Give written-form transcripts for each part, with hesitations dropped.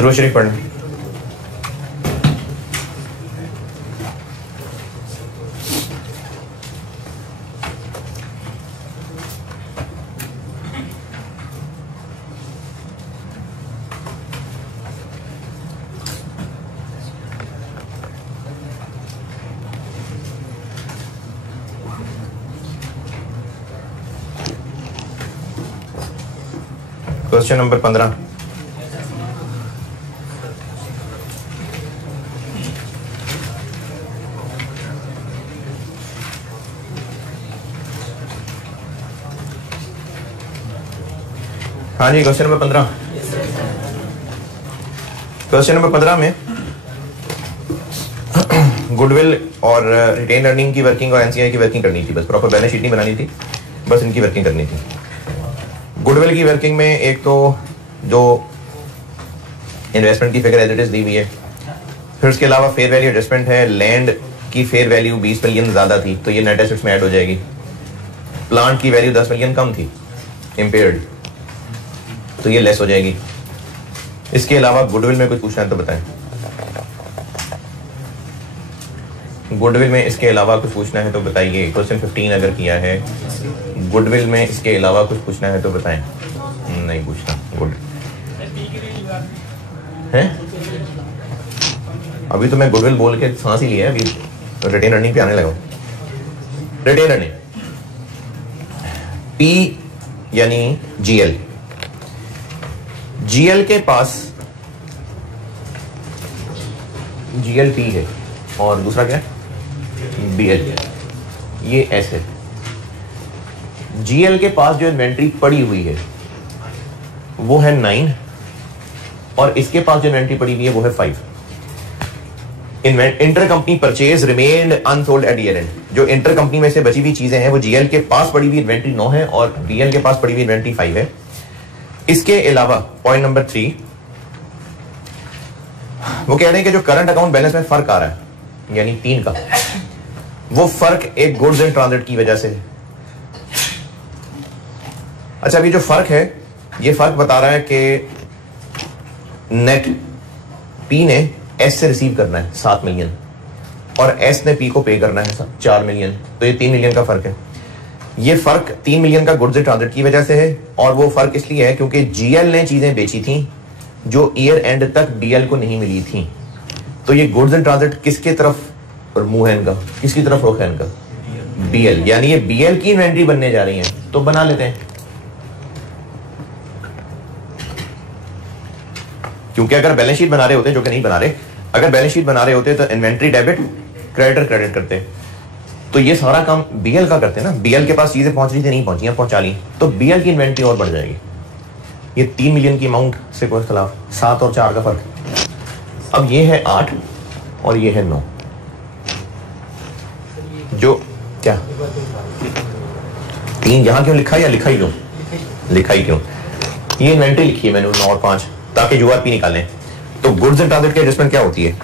दुरूद शरीफ पढ़ें। Question number 15। हाँ जी, क्वेश्चन नंबर 15। क्वेश्चन नंबर 15 में गुडविल और रिटेन अर्निंग की वर्किंग और एनसीआई की वर्किंग करनी थी। बस प्रॉपर बैलेंस शीट नहीं बनानी थी, बस इनकी वर्किंग करनी थी। गुडविल की वर्किंग में एक तो जो इन्वेस्टमेंट की फिगर एज इट इज दी हुई है, फिर उसके अलावा फेयर वैल्यू एडजस्टमेंट है। लैंड की फेयर वैल्यू 20 मिलियन ज्यादा थी तो ये नेट एसेट्स में ऐड हो जाएगी। प्लांट की वैल्यू 10 मिलियन कम थी इम्पेयर्ड, तो ये लेस हो जाएगी। इसके अलावा गुडविल में कुछ पूछना है तो बताएं। गुडविल में इसके अलावा कुछ पूछना है तो बताइए। क्वेश्चन 15 अगर किया है, गुडविल में इसके अलावा कुछ पूछना है तो बताएं। नहीं पूछना। गुड है, अभी तो मैं गुडविल बोल के सांस ही लिया है, अभी रिटेन अर्निंग पे आने लगा। रिटेन अर्निंग पी यानी जीएल। जीएल के पास जीएल पी है और दूसरा क्या है बीएल, ये एस है। जीएल के पास जो इन्वेंट्री पड़ी हुई है वो है 9 और इसके पास जो इन्वेंट्री पड़ी हुई है वो है 5। Inter company purchase remained unsold at year end. जो इंटर कंपनी में से बची हुई चीजें हैं वो जीएल के पास पड़ी हुई इन्वेंट्री 9 है और बीएल के पास पड़ी हुई इन्वेंट्री 5 है। इसके अलावा पॉइंट नंबर 3 वो कह रहे हैं कि जो करंट अकाउंट बैलेंस में फर्क आ रहा है यानी 3 का, वो फर्क एक गुड्स एंड ट्रांजिट की वजह से है। अच्छा, अभी जो फर्क है ये फर्क बता रहा है कि नेट पी ने एस से रिसीव करना है 7 मिलियन और एस ने पी को पे करना है 4 मिलियन, तो ये 3 मिलियन का फर्क है। ये फर्क 3 मिलियन का गुड्स एंड ट्रांजिट की वजह से है और वो फर्क इसलिए है क्योंकि जीएल ने चीजें बेची थी जो ईयर एंड तक बीएल को नहीं मिली थी। तो ये गुड्स एंड ट्रांजिट किसके तरफ मुंह है इनका, किसकी तरफ रुख है इनका, बीएल। यानी ये बीएल की इन्वेंट्री बनने जा रही है, तो बना लेते हैं। क्योंकि अगर बैलेंस शीट बना रहे होते, जो कि नहीं बना रहे, अगर बैलेंस शीट बना रहे होते तो इन्वेंट्री डेबिट क्रेडिटर क्रेडिट करते, तो ये सारा काम बीएल का करते ना। बीएल के पास चीजें पहुंच रही थी, नहीं पहुंची, पहुंचा ली, तो बीएल की इन्वेंट्री और बढ़ जाएगी। ये 3 मिलियन की अमाउंट से कोई खिलाफ 7 और 4 का फर्क। अब ये है 8 और ये है 9। जो क्या 3 यहां क्यों लिखा, या लिखा ही क्यों, लिखा ही क्यों, ये इन्वेंट्री लिखी है मैंने 9 और 5 ताकि यूआरपी निकालें। तो गुड्स एंड ट्रांजिट की एडजस्टमेंट क्या होती है,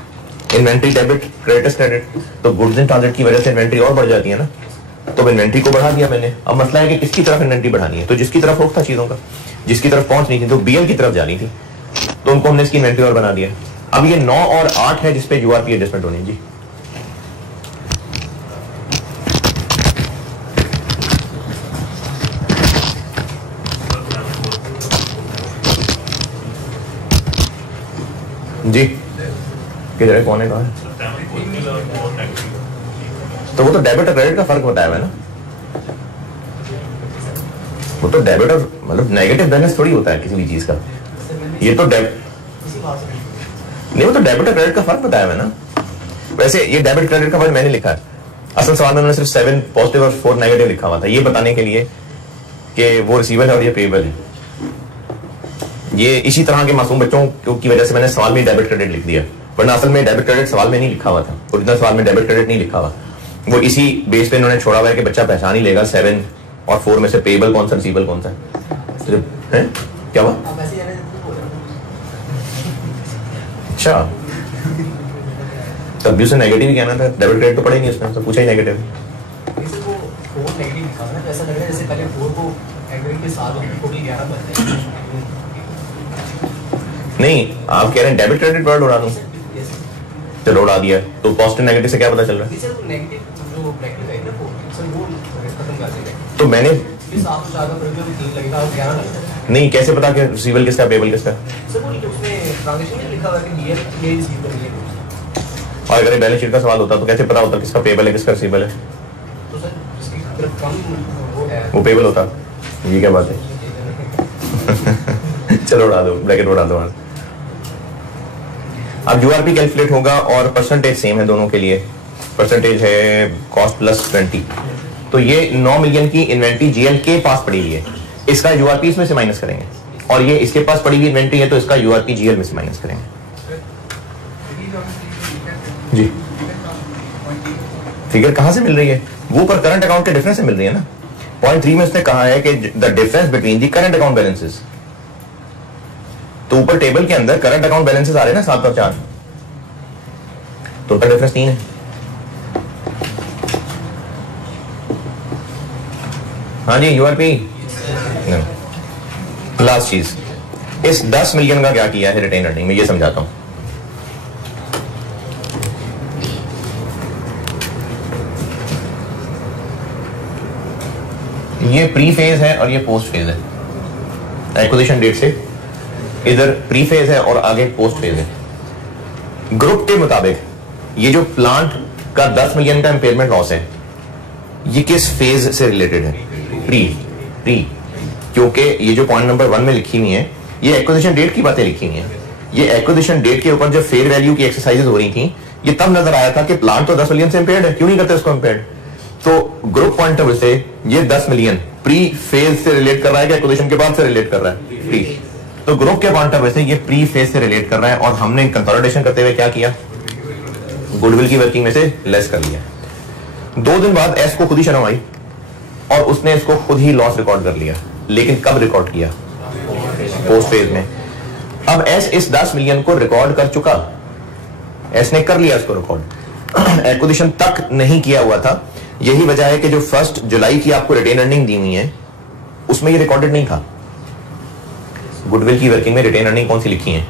इन्वेंट्री डेबिट क्रेडिटर्स क्रेडिट। तो गुड्स एंड ट्रांजिट की वजह से इन्वेंट्री और बढ़ जाती है ना, तो इन्वेंट्री को बढ़ा दिया मैंने। अब मसला है कि किसकी तरफ इन्वेंट्री बढ़ानी है, तो जिसकी तरफ रुख था चीजों का, जिसकी तरफ पहुंच नहीं थी, तो बीएल की तरफ जानी थी, तो उनको हमने इसकी इन्वेंट्री और बना दिया। अब ये 9 और 8 है जिसपे यूआरपी एडजस्टमेंट होनी है। जी किधर कौन है, कहाँ है? तो वो तो डेबिट और क्रेडिट का फर्क बताया है ना, वो तो डेबिट और मतलब नेगेटिव बैलेंस थोड़ी होता है किसी भी चीज का। ये तो नहीं, वो तो डेबिट और क्रेडिट का फर्क बताया है ना। वैसे ये डेबिट क्रेडिट का फर्क मैंने लिखा है, असल सवाल में उन्होंने सिर्फ 7 पॉजिटिव और 4 नेगेटिव लिखा हुआ था, ये बताने के लिए कि वो रिसीवेबल है और ये पेएबल है। ये इसी तरह के मासूम बच्चों की वजह से मैंने सवाल में डेबिट क्रेडिट लिख दिया, वरना असल में डेबिट क्रेडिट सवाल में नहीं लिखा हुआ था। ओरिजिनल सवाल में डेबिट क्रेडिट नहीं लिखा हुआ, वो इसी बेस पे इन्होंने छोड़ा हुआ है कि बच्चा पहचान ही लेगा 7 और 4 में से पेएबल कौन सा, रिसीवेबल कौन सा है। क्या हुआ? अच्छा, तब भी उसे नेगेटिव ही कहना था, डेबिट क्रेडिट तो पड़े नहीं उसमें, तो पूछा ही नेगेटिव। नहीं, आप कह रहे हैं डेबिट क्रेडिट वर्ड उड़ा दूं? चलो उड़ा दिया, तो पॉजिटिव नेगेटिव से क्या पता चल रहा है? तो मैंने नहीं, कैसे पता कि रिसीवेबल किसका पेबल किसका? और अगर बैलेंस शीट का सवाल होता तो कैसे पता होता किसका पेबल है किसका रिसीवेबल है? वो पेबल होता। ये क्या बात है? चलो उड़ा दो, ब्रैकेट उड़ा दो। अब यूआरपी कैलकुलेट होगा और परसेंटेज सेम है दोनों के लिए। परसेंटेज है कॉस्ट प्लस 20। तो ये 9 मिलियन की इन्वेंट्री जीएल के पास पड़ी हुई है, इसका यूआरपी इसमें से माइनस करेंगे, और ये इसके पास पड़ी हुई इन्वेंट्री है तो इसका यूआरपी जीएल में से माइनस करेंगे। जी, फिगर कहां से मिल रही है? वो पर करंट अकाउंट के डिफरेंस से मिल रही है ना। पॉइंट 3 में उसने कहा है कि the difference between the current account balances. तो ऊपर टेबल के अंदर करंट अकाउंट बैलेंसेस आ रहे हैं ना 7 और 4, तो उनका डिफरेंस 3 है। हाँ जी, यूआरपी। लास्ट चीज, इस 10 मिलियन का क्या किया है रिटेन अर्निंग में, ये समझाता हूं। ये प्री फेज है और ये पोस्ट फेज है। एक्विजिशन डेट से इधर प्री फेज है और आगे पोस्ट फेज है। ग्रुप के मुताबिक ये जो प्लांट का 10 मिलियन का इंपेयरमेंट लॉस है, ये किस फेज से रिलेटेड है? प्री। क्योंकि ये जो पॉइंट नंबर 1 में लिखी हुई है, ये एक्विजिशन डेट की बातें लिखी हुई है। ये एक्विजिशन डेट के ऊपर जो फेयर वैल्यू की एक्सरसाइजेज हो रही थी, ये तब नजर आया था कि प्लांट तो 10 मिलियन से इंपेयर्ड है, क्यों नहीं करते उसको इंपेयर्ड? तो ग्रुप पॉइंट ऑफ व्यू से ये 10 मिलियन प्री फेज से रिलेट कर रहा है कि एक्विजिशन के बाद से रिलेट कर रहा है? प्री। तो ग्रुप के पॉइंट ऑफ व्यू से ये प्री फेज से रिलेट कर रहा है, और हमने कंसोलिडेशन करते हुए क्या किया? गुडविल की वर्किंग में से लेस कर लिया। 2 दिन बाद एस को खुद ही शर्म आई और उसने इसको खुद ही लॉस रिकॉर्ड कर लिया। लेकिन कब रिकॉर्ड किया? पोस्ट फेज में। अब एस इस 10 मिलियन को रिकॉर्ड कर चुका, एस ने कर लिया इसको रिकॉर्ड। एक्विजिशन तक नहीं किया हुआ था। यही वजह है कि जो 1 जुलाई की आपको रिटेन अर्निंग दी हुई है उसमें ये रिकॉर्डेड नहीं था। गुडविल की वर्किंग में रिटेन अर्निंग कौन सी लिखी है?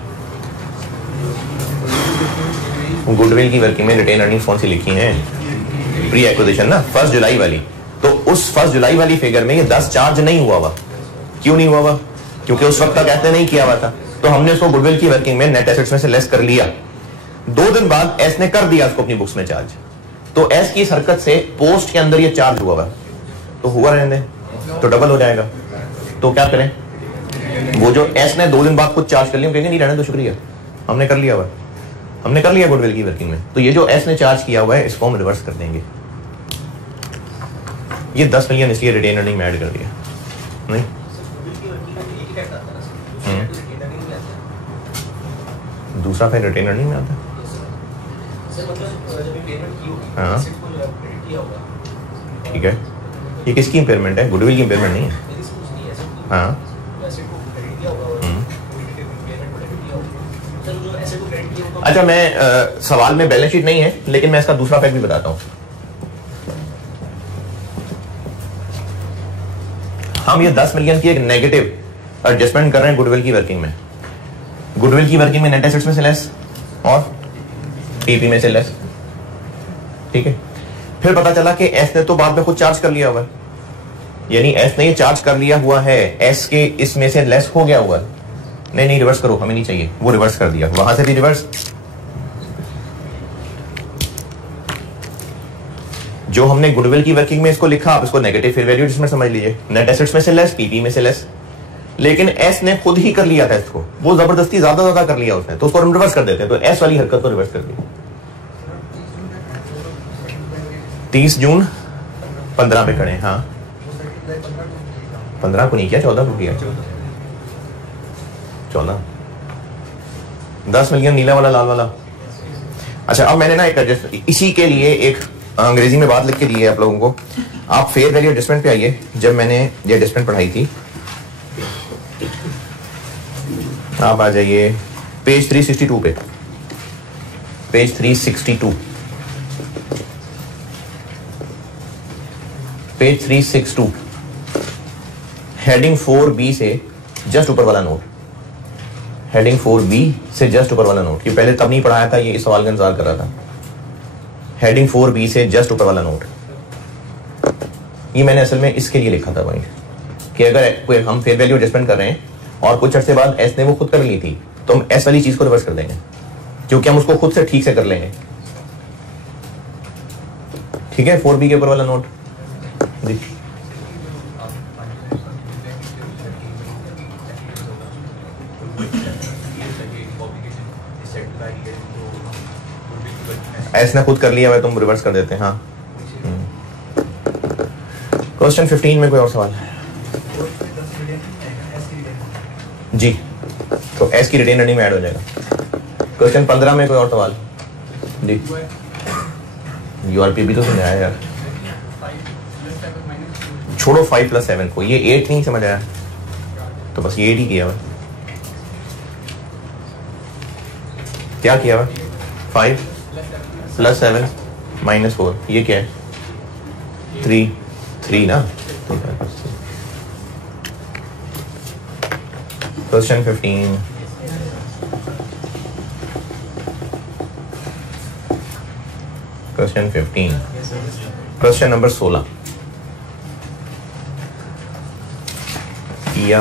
गुडविल की वर्किंग में रिटेन अर्निंग कौन सी लिखी है? प्री एक्विजिशन ना, 1 जुलाई वाली। तो उस 1 जुलाई वाली फिगर में ये 10 चार्ज नहीं हुआ हुआ। क्यों नहीं हुआ हुआ? क्योंकि उस वक्त तक ऐसे नहीं किया हुआ था, तो हमने उसको गुडविल की वर्किंग में नेट एसेट्स में से लेस कर लिया। 2 दिन बाद एस ने कर दिया उसको अपनी बुक्स में चार्ज। तो एस की इस हरकत से पोस्ट के अंदर ये चार्ज हुआ हुआ, तो हुआ रहने तो डबल हो जाएगा। तो क्या करें? वो जो एस ने 2 दिन बाद कुछ चार्ज कर लिया, कहेंगे नहीं रहने तो शुक्रिया, हमने कर लिया हुआ, हमने कर लिया गुडविल की वर्किंग में। तो ये जो एस ने चार्ज किया हुआ है इसको हम रिवर्स कर देंगे। ये 10 मिलियन इसलिए रिटेन अर्निंग में ऐड कर दिया। नहीं, दूसरा फिर रिटेन अर्निंग में आता है। हाँ ठीक है, ये किसकी इंपेयरमेंट है? गुडविल की इंपेयरमेंट नहीं है। हाँ अच्छा, मैं सवाल में बैलेंस शीट नहीं है, लेकिन मैं इसका दूसरा फैक्ट भी बताता हूं। हम ये 10 मिलियन की एक नेगेटिव एडजस्टमेंट कर रहे हैं गुडविल की वर्किंग में। गुडविल की वर्किंग में नेट एसेट्स में से लेस और पीपी में से लेस, ठीक है। फिर पता चला कि एस ने तो बाद में खुद चार्ज कर लिया हुआ है, यानी एस ने ये चार्ज कर लिया हुआ है, एस के इसमें से लेस हो गया हुआ है। नहीं रिवर्स करो, हमें नहीं चाहिए, वो रिवर्स कर दिया, वहां से भी रिवर्स। जो हमने गुडविल की वर्किंग में इसको लिखा, आप इसको नेगेटिव फेयर वैल्यू एडजस्टमेंट समझ लीजिए, नेट एसेट्स में से लेस, पीपी में से लेस। लेकिन एस ने खुद ही कर लिया था इसको, वो जबरदस्ती ज्यादा कर लिया उसने, तो उसको हम रिवर्स कर देते हैं। तो एस वाली हरकत को रिवर्स कर दी। 30 जून 15 पे खड़े। हाँ 15 को नहीं किया, 14 को किया। 14 10 मिलियन नीला वाला, लाल वाला। अच्छा, अब मैंने ना एक इसी के लिए एक अंग्रेजी में बात लिख के दी है आप लोगों को। आप फेयर वैल्यू एडजस्टमेंट पे आइए। जब मैंने ये एडजस्टमेंट पढ़ाई थी, आप आ जाइए पेज 362 पे, पेज 362, पेज 362, हेडिंग 4B से जस्ट ऊपर वाला नोट, हेडिंग 4B से जस्ट ऊपर वाला नोट, ये पहले तब नहीं पढ़ाया था, ये इस सवाल का इंतजार कर रहा था। हेडिंग 4B से जस्ट ऊपर वाला नोट, ये मैंने असल में इसके लिए लिखा था भाई कि अगर कोई हम फेयर वैल्यू एडजस्टमेंट कर रहे हैं और कुछ अर्से बाद एस ने वो खुद कर ली थी तो हम एस वाली चीज को रिवर्स कर देंगे, क्योंकि हम उसको खुद से ठीक से कर लेंगे। ठीक है, 4B के ऊपर वाला नोट जी। एस ने खुद कर लिया है, तुम रिवर्स कर देते हैं। हाँ, क्वेश्चन 15 में कोई और सवाल है जी? तो एस की रिटेन अर्निंग में ऐड हो जाएगा। क्वेश्चन 15 में कोई और सवाल जी? यूआरपी भी तो समझाया यार, छोड़ो 5 + 7 को, ये 8 नहीं समझ आया तो बस ये 8 ही किया हुआ। क्या किया हुआ? 5 + 7 - 4, ये क्या है? 3 ना। क्वेश्चन 15, क्वेश्चन 15, क्वेश्चन नंबर 16 किया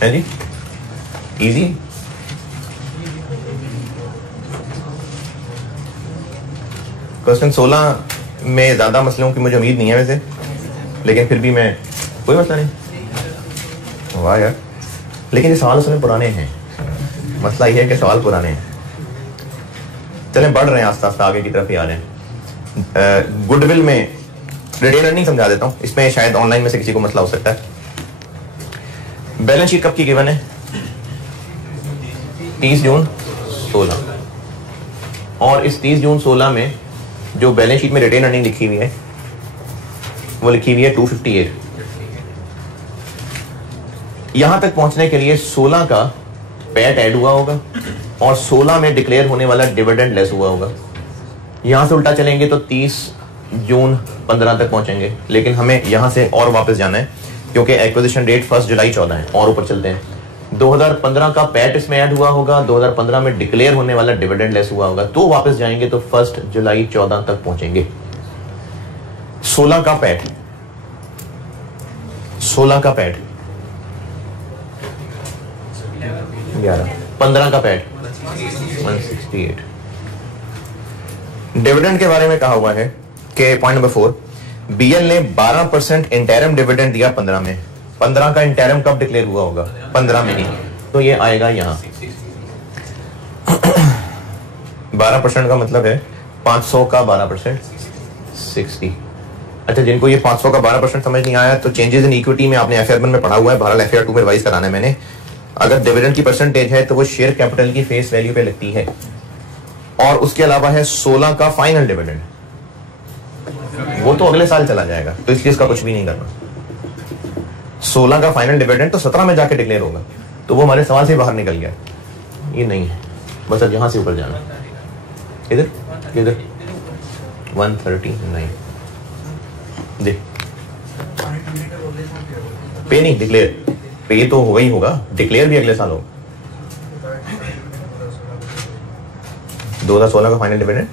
है जी? इजी। क्वेश्चन 16 में ज्यादा मसलों की मुझे उम्मीद नहीं है वैसे, लेकिन फिर भी मैं, कोई मसला नहीं। वाह यार, लेकिन ये सवाल उसमें पुराने हैं, मसला ये है कि सवाल पुराने हैं। चलें बढ़ रहे हैं, आस्ते आस्ते आगे की तरफ ही आ रहे हैं। गुडविल में रिटेन अर्निंग समझा देता हूँ, इसमें शायद ऑनलाइन में से किसी को मसला हो सकता है। बैलेंस शीट कब की गिवन है? 30 जून 16, और इस 30 जून 16 में जो बैलेंस शीट में रिटेन अर्निंग लिखी हुई है वो लिखी हुई है 258। यहां तक पहुंचने के लिए 16 का पैट ऐड हुआ होगा और 16 में डिक्लेयर होने वाला डिविडेंड लेस हुआ होगा। यहां से उल्टा चलेंगे तो 30 जून 15 तक पहुंचेंगे, लेकिन हमें यहां से और वापस जाना है क्योंकि एक्विजिशन डेट 1 जुलाई 14 है, और ऊपर चलते हैं। 2015 का पैट इसमें ऐड हुआ होगा, 2015 में डिक्लेयर होने वाला डिविडेंड लेस हुआ होगा, तो वापस जाएंगे तो 1 जुलाई 14 तक पहुंचेंगे। 16 का पैट, 16 का पैट 11, 15 का पैट 168। डिविडेंड के बारे में कहा हुआ है कि पॉइंट नंबर 4, बीएल ने 12% इंटरिम डिविडेंड दिया 15 में। 15 का इंटरिम कब डिक्लेयर हुआ होगा? 15 में ही, तो ये आएगा यहां। 12% का मतलब है 500 का 12%, 60। अच्छा, जिनको ये 500 का 12% समझ नहीं आया तो चेंजेस इन इक्विटी में आपने FR1 में पढ़ा हुआ है, बहरहाल FR2 में रिवाइज कराना है मैंने। अगर डिविडेंड की परसेंटेज है तो वो शेयर कैपिटल की फेस वैल्यू पे लगती है, और उसके अलावा है 16 का फाइनल डिविडेंड, वो तो अगले साल चला जाएगा, तो इसलिए इसका कुछ भी नहीं करना। 16 का फाइनल डिविडेंड तो 17 में जाके डिक्लेयर होगा, तो वो हमारे सवाल से बाहर निकल गया। ये नहीं है, बस अब यहां से ऊपर जाना। इधर इधर 139 देख, पे नहीं डिक्लेयर, पे तो होगा ही होगा, डिक्लेयर भी अगले साल होगा। 2016 का फाइनल डिविडेंड,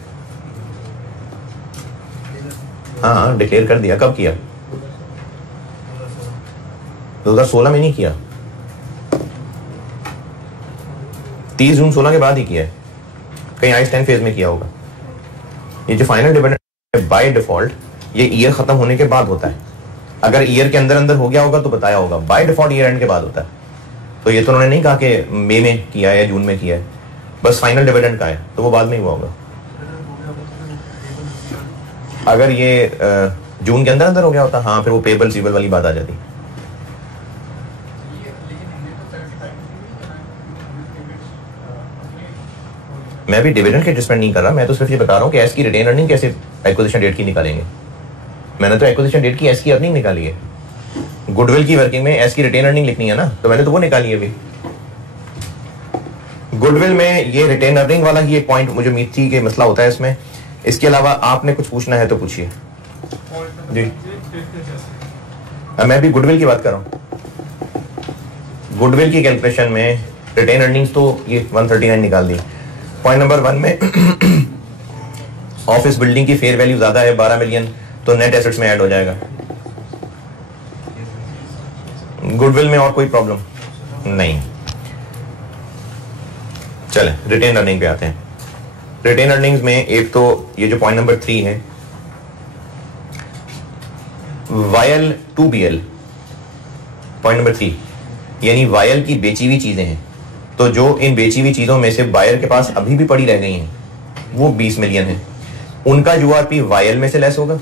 हाँ डिक्लेयर कर दिया। कब किया? 2016 में नहीं किया, 30 जून 16 के बाद ही किया है, कहीं आइंस्टाइन फेज में किया होगा। ये जो फाइनल डिविडेंड बाय डिफॉल्ट ये ईयर खत्म होने के बाद होता है। अगर ईयर के अंदर अंदर हो गया होगा तो बताया होगा, बाय डिफॉल्ट ईयर एंड के बाद होता है। तो ये तो उन्होंने नहीं कहा कि मई में किया है या जून में किया है, बस फाइनल डिविडेंड का है, तो वो बाद में ही हुआ होगा। अगर ये जून के अंदर अंदर हो गया होता, हाँ, फिर वो पेबल सीबल वाली बात आ जाती। मैं भी डिविडेंड के एडजस्टमेंट नहीं कर रहा, मैं तो सिर्फ ये बता रहा हूँ कि एस की रिटेन अर्निंग कैसे एक्विजिशन डेट की निकालेंगे। मैंने तो एक्विजिशन डेट की एस की अर्निंग निकाली है, गुडविल की वर्किंग में एस की रिटेन अर्निंग लिखनी है ना, तो मैंने तो वो निकाली है अभी। गुडविल में ये रिटेन अर्निंग वाला ही एक पॉइंट मुझे उम्मीद थी कि मसला होता है इसमें। इसके अलावा आपने कुछ पूछना है तो पूछिए जी। मैं भी गुडविल की बात कर रहा हूँ। गुडविल की कैलकुलेशन में रिटेन अर्निंग्स तो ये 139 निकाल दी। पॉइंट नंबर 1 में ऑफिस बिल्डिंग की फेयर वैल्यू ज्यादा है 12 मिलियन, तो नेट एसेट्स में ऐड हो जाएगा। गुडविल में और कोई प्रॉब्लम नहीं। चले रिटेन अर्निंग पे आते हैं। रिटेन अर्निंग्स में एक तो ये जो पॉइंट नंबर 3 है, वायल टू बीएल, पॉइंट नंबर 3, यानी वायल की बेची हुई चीजें हैं, तो जो इन बेची हुई चीजों में से बायर के पास अभी भी पड़ी रह गई हैं वो 20 मिलियन है, उनका यूआरपी वायल में से लेस होगा,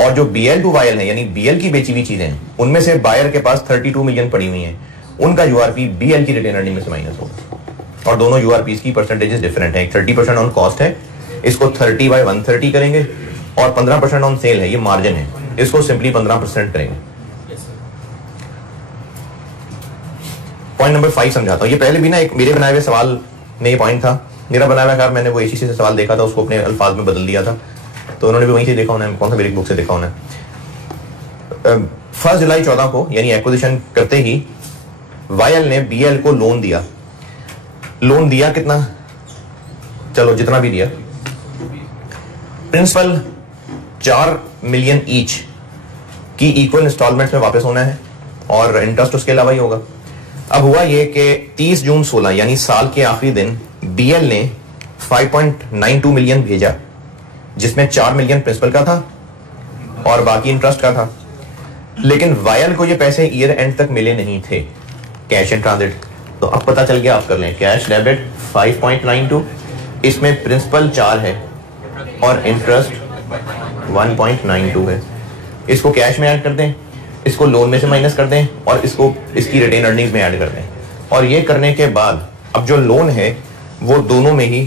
और जो बीएल टू वायल है यानी बीएल की बेची हुई चीजें हैं उनमें से बायर के पास 32 मिलियन पड़ी हुई हैं, उनका यूआरपी बीएल की रिटेन अर्निंग में से माइनस होगा। और दोनों यूआरपीस की परसेंटेजेस डिफरेंट है। एक 30% ऑन कॉस्ट है, इसको 30/130 करेंगे, और 15% ऑन सेल है, ये मार्जिन है, इसको सिंपली 15% करेंगे। पॉइंट नंबर 5 समझाता हूं। ये पहले भी ना एक मेरे बनाए हुए सवाल में ये पॉइंट था, मेरा बनाया हुआ, मैंने वो एसीसी से सवाल देखा था, उसको अपने अल्फाज में बदल दिया था, तो उन्होंने भी वहीं से देखा होना है, कौन सा मेरी बुक से देखा होना है। 1 जुलाई 14 को यानी एक्विजिशन करते ही वायल ने बीएल को लोन दिया। लोन दिया कितना, चलो जितना भी दिया, प्रिंसिपल 4 मिलियन ईच की इक्वल इंस्टॉलमेंट्स में वापस होना है, और इंटरेस्ट उसके अलावा ही होगा। अब हुआ ये कि 30 जून 16 यानी साल के आखिरी दिन बीएल ने 5.92 मिलियन भेजा, जिसमें 4 मिलियन प्रिंसिपल का था और बाकी इंटरेस्ट का था। लेकिन वायल को ये पैसे ईयर एंड तक मिले नहीं थे, कैश इन ट्रांजिट। तो अब पता चल गया, आप कर लें, कैश डेबिट 5.92, इसमें प्रिंसिपल 4 है और इंटरेस्ट 1.92 है। इसको कैश में ऐड कर दें, इसको लोन में से माइनस कर दें, और इसको इसकी रिटेन अर्निंग्स में ऐड कर दें। और ये करने के बाद अब जो लोन है वो दोनों में ही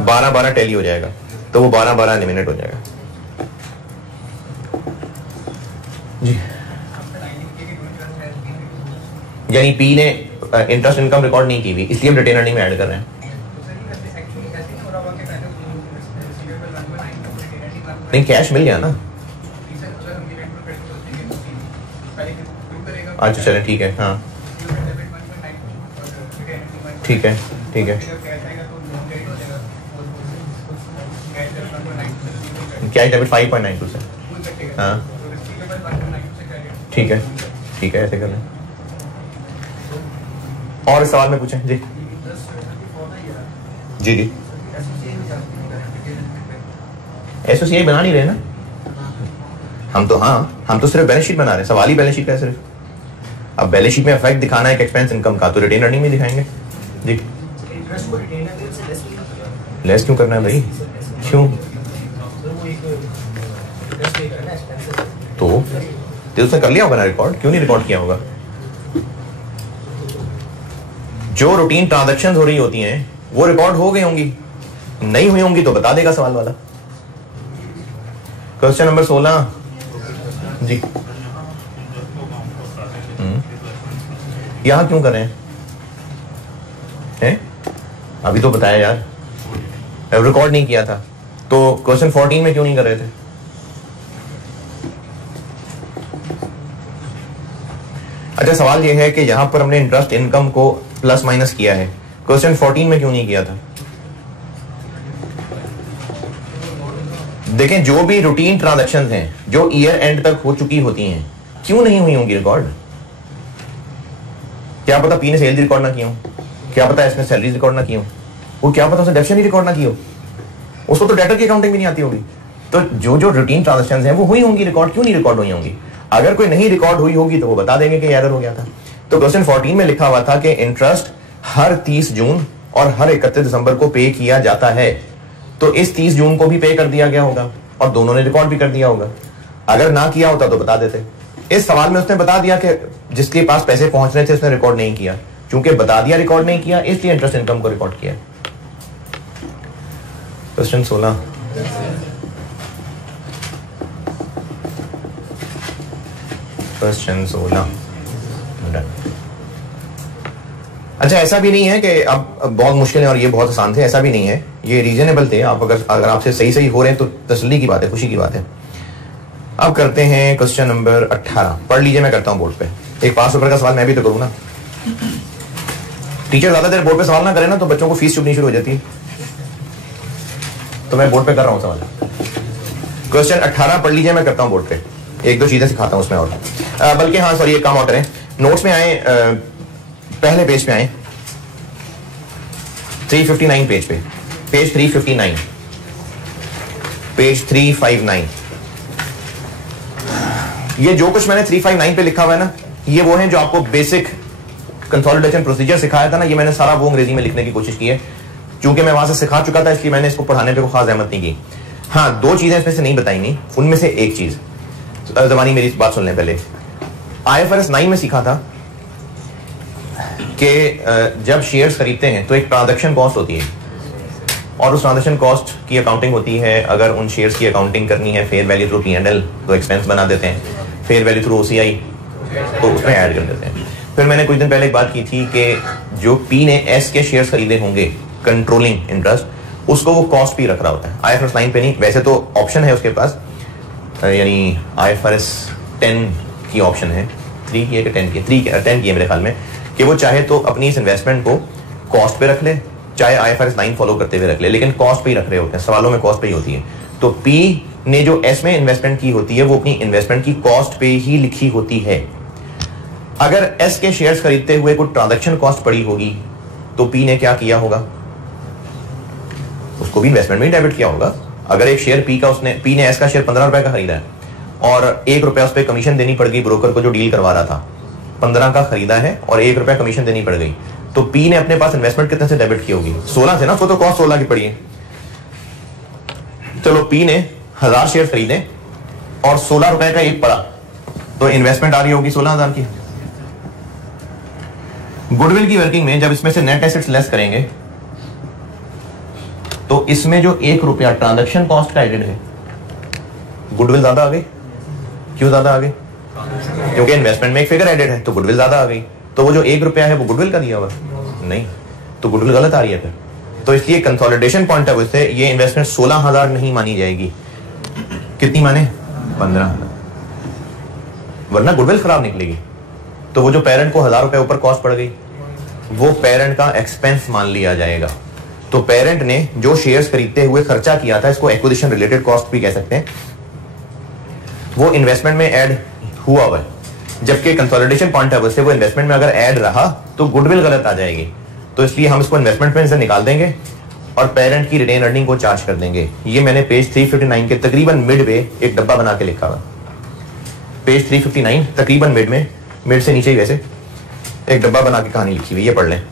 12-12 टैली हो जाएगा, तो वो 12-12 एलिमिनेट हो जाएगा जी। यानी पी ने इंटरेस्ट इनकम रिकॉर्ड नहीं की हुई, इसलिए हम रिटेन अर्निंग में ऐड कर रहे हैं। नहीं, कैश मिल गया ना। अच्छा चले, ठीक है, हाँ ठीक है, ठीक है। कैश डेबिट 5.92 से, हाँ ठीक है, ठीक है, ऐसे कर लें। और इस सवाल में पूछें जी। जी जी, एसोसीआई बना नहीं रहे ना हम तो। हाँ, हम तो सिर्फ बैलेंस शीट बना रहे हैं, सवाल ही बैलेंस शीट का है सिर्फ। अब बैलेंस शीट में इफेक्ट दिखाना है एक्सपेंस इनकम का, तो रिटेन अर्निंग में दिखाएंगे जी। लेस क्यों करना है भाई, क्यों? तो उसने कर लिया होगा ना रिकॉर्ड, क्यों नहीं रिकॉर्ड किया होगा? जो रूटीन ट्रांजैक्शंस हो रही होती हैं वो रिकॉर्ड हो गई होंगी, नहीं हुई होंगी तो बता देगा सवाल वाला। क्वेश्चन नंबर 16 जी। यहां क्यों कर रहे हैं? अभी तो बताया यार, रिकॉर्ड नहीं किया था, तो क्वेश्चन 14 में क्यों नहीं कर रहे थे? अच्छा, सवाल यह है कि यहां पर हमने इंटरेस्ट इनकम को प्लस माइनस किया है, क्वेश्चन 14 में क्यों नहीं किया था? देखें, जो भी रूटीन ट्रांजैक्शंस हैं जो ईयर एंड तक हो चुकी होती हैं, क्यों नहीं हुई होंगी रिकॉर्ड? क्या पता पी ने सेल्स रिकॉर्ड ना किया हो, क्या पता इसने सैलरीज रिकॉर्ड ना की हो, वो क्या पता उसने डेप्शन ही रिकॉर्ड ना की हो, उसको तो डेटर की अकाउंटिंग भी नहीं आती होगी। तो जो जो रूटीन ट्रांजैक्शंस हैं वो हुई होंगी रिकॉर्ड, क्यों नहीं रिकॉर्ड हुई होंगी? अगर कोई नहीं रिकॉर्ड हुई होगी तो वो बता देंगे कि एरर हो गया था। तो क्वेश्चन 14 में लिखा हुआ था कि इंटरेस्ट हर 30 जून और हर 31 दिसंबर को पे किया जाता है, तो इस 30 जून को भी पे कर दिया गया होगा और दोनों ने रिकॉर्ड भी कर दिया होगा। अगर ना किया होता तो बता देते। इस सवाल में उसने बता दिया कि जिसके पास पैसे पहुंच रहे थे उसने रिकॉर्ड नहीं किया, क्योंकि बता दिया रिकॉर्ड नहीं किया, इसलिए इंटरेस्ट इनकम को रिकॉर्ड किया। Question 16 question 16। अच्छा, ऐसा भी नहीं है कि अब बहुत मुश्किल है और ये बहुत आसान थे, ऐसा भी नहीं है, ये रीजनेबल थे। आप अगर आपसे सही हो रहे हैं तो तसल्ली की बात है, खुशी की बात है। अब करते हैं क्वेश्चन नंबर 18, पढ़ लीजिए, मैं करता हूं बोर्ड पे। एक 5 पेपर का सवाल मैं भी तो करूँ ना। टीचर ज्यादा देर बोर्ड पे सवाल ना करे ना तो बच्चों को फीस चुभनी शुरू हो जाती है। तो मैं बोर्ड पे कर रहा हूं सवाल। क्वेश्चन 18 पढ़ लीजिए, मैं करता हूं बोर्ड पे, एक दो चीजें सिखाता हूं उसमें और बल्कि हाँ सॉरी, एक काम और करें, नोट्स में आए, पहले पेज पे आए, 359 पेज पे, पेज 359, पेज 359। ये जो कुछ मैंने 359 पे लिखा हुआ है ना, ये वो है जो आपको बेसिक कंसोलिडेशन प्रोसीजर सिखाया था ना, ये मैंने सारा वो अंग्रेजी में लिखने की कोशिश की है। चूंकि मैं वहां से सिखा चुका था इसलिए मैंने इसको पढ़ाने पे कोई खास अहमत नहीं की। हाँ, दो चीजें इसमें से नहीं बताई, उनमें से एक चीज, जबानी मेरी बात सुन लें पहले। IFRS 9 में सीखा था कि जब शेयर्स खरीदते हैं तो एक ट्रांजैक्शन कॉस्ट होती है और उस ट्रांजैक्शन कॉस्ट की अकाउंटिंग होती है। अगर उन शेयर्स की अकाउंटिंग करनी है फेयर वैल्यू थ्रू P&L तो एक्सपेंस बना देते हैं, फेयर वैल्यू थ्रू OCI तो उसमें ऐड कर देते हैं। फिर मैंने कुछ दिन पहले एक बात की थी कि जो P ने S के शेयर्स खरीदे होंगे कंट्रोलिंग इंटरेस्ट, उसको वो कॉस्ट भी रख रहा होता है। IFRS 9 पे नहीं, वैसे तो ऑप्शन है उसके पास, यानी IFRS 10 की ऑप्शन है, 3 की है कि 10 की, 10 की है मेरे ख्याल में, कि वो चाहे तो अपनी इस इन्वेस्टमेंट को कॉस्ट पे रख ले, चाहे IFRS 9 फॉलो करते हुए रख ले, लेकिन कॉस्ट पे ही रख रहे होते हैं, सवालों में कॉस्ट पे ही होती है। तो P ने जो S में इन्वेस्टमेंट की होती है वो अपनी इन्वेस्टमेंट की कॉस्ट पे ही लिखी होती है। अगर S के शेयर्स खरीदते हुए कोई ट्रांजैक्शन कॉस्ट पड़ी होगी तो P ने क्या किया होगा, उसको भी इन्वेस्टमेंट में डेबिट किया होगा। अगर एक शेयर P ने S का शेयर 15 रुपए का खरीदा है और 1 रुपया उस पर कमीशन देनी पड़ गई ब्रोकर को जो डील करवा रहा था, 15 का खरीदा है और 1 रुपया कमीशन देनी पड़ गई, तो P ने अपने पास इन्वेस्टमेंट कितने से डेबिट की होगी, 16 से ना, उसको तो कॉस्ट 16 की पड़ी है। चलो P ने 1000 शेयर खरीदे और 16 रुपए का एक पड़ा, तो इन्वेस्टमेंट आ रही होगी 16,000 की। गुडविल की वर्किंग में जब इसमें से नेट एसेट्स लेस करेंगे तो इसमें जो 1 रुपया ट्रांजैक्शन कॉस्ट का एडेड है, गुडविल ज्यादा आ गई। क्यों ज्यादा आ गई? क्योंकि इन्वेस्टमेंट में एक फिगर एडेड है तो गुडविल ज्यादा आ गई। तो वो जो 1 रुपया है वो गुडविल का दिया हुआ नहीं, तो गुडविल गलत आ रही है फिर। तो इसलिए कंसोलिडेशन पॉइंट ऑफ व्यू से ये इन्वेस्टमेंट 16,000 नहीं मानी जाएगी। कितनी माने? 15,000, वरना गुडविल खराब निकलेगी। तो वो जो पेरेंट को 1000 रुपए ऊपर कॉस्ट पड़ गई वो पेरेंट का एक्सपेंस मान लिया जाएगा। तो पेरेंट ने जो शेयर्स खरीदते हुए खर्चा किया था, इसको एक्विजिशन रिलेटेड कॉस्ट भी कह सकते हैं, वो इन्वेस्टमेंट में ऐड हुआ हुआ है। जबकि कंसोलिडेशन पॉइंट ऑफ व्यू से वो इन्वेस्टमेंट में अगर ऐड रहा तो गुडविल गलत आ जाएगी। तो इसलिए हम इसको इन्वेस्टमेंट में से निकाल देंगे और पेरेंट की रिटेन अर्निंग को चार्ज कर देंगे। ये मैंने पेज 359 के तकरीबन मिड पे एक डब्बा बना के लिखा हुआ। पेज 359 तकरीबन मिड में, मिड से नीचे ही वैसे एक डब्बा बना के कहानी लिखी हुई, ये पढ़ लें।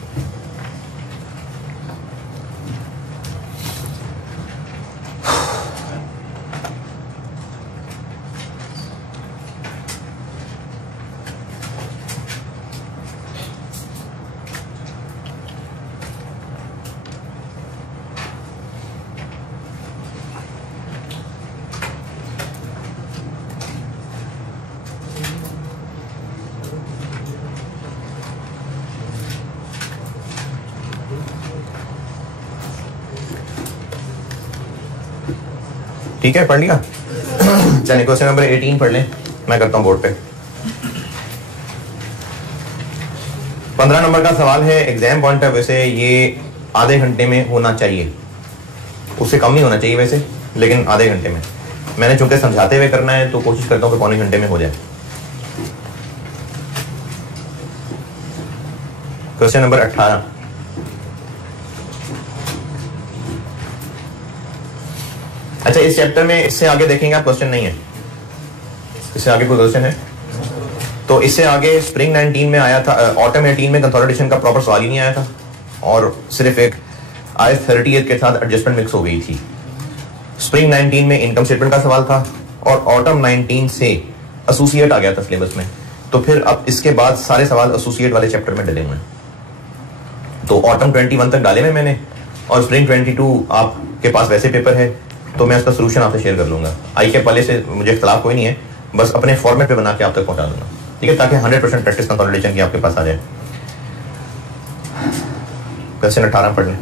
ठीक है, पढ़ लिया? चलिए क्वेश्चन नंबर 18 पढ़ लें, मैं करता हूं बोर्ड पे। 15 नंबर का सवाल है। एग्जाम पॉइंट ऑफ व्यू से ये आधे घंटे में होना चाहिए, उससे कम नहीं होना चाहिए वैसे, लेकिन आधे घंटे में। मैंने चूंकि समझाते हुए करना है तो कोशिश करता हूं कि पौने घंटे में हो जाए। Question number 18। अच्छा, इस चैप्टर में इससे आगे देखेंगे आप, क्वेश्चन नहीं है इससे आगे। कोई क्वेश्चन है तो इससे आगे स्प्रिंग 19 में आया था, ऑटम 18 में कंसोलिडेशन का प्रॉपर सवाल ही नहीं आया था और सिर्फ एक IAS 38 के साथ एडजस्टमेंट मिक्स हो गई थी। स्प्रिंग 19 में इनकम स्टेटमेंट का सवाल था और ऑटम 19 से एसोसिएट आ गया था सिलेबस में। तो फिर अब इसके बाद सारे सवाल एसोसिएट वाले चैप्टर में डले हुए हैं। तो ऑटम 21 तक डाले हुए मैंने और स्प्रिंग 22 आपके पास वैसे पेपर है तो मैं उसका सोल्यूशन आपसे शेयर कर लूंगा। ICAP वाले से मुझे इख्तलाफ कोई नहीं है, बस अपने फॉर्मेट पे बना के आप तक पहुंचा दूंगा, ठीक है, ताकि 100% प्रैक्टिस कंसोलिडेशन की आपके पास आ जाए। क्वेश्चन 18 पढ़ लें।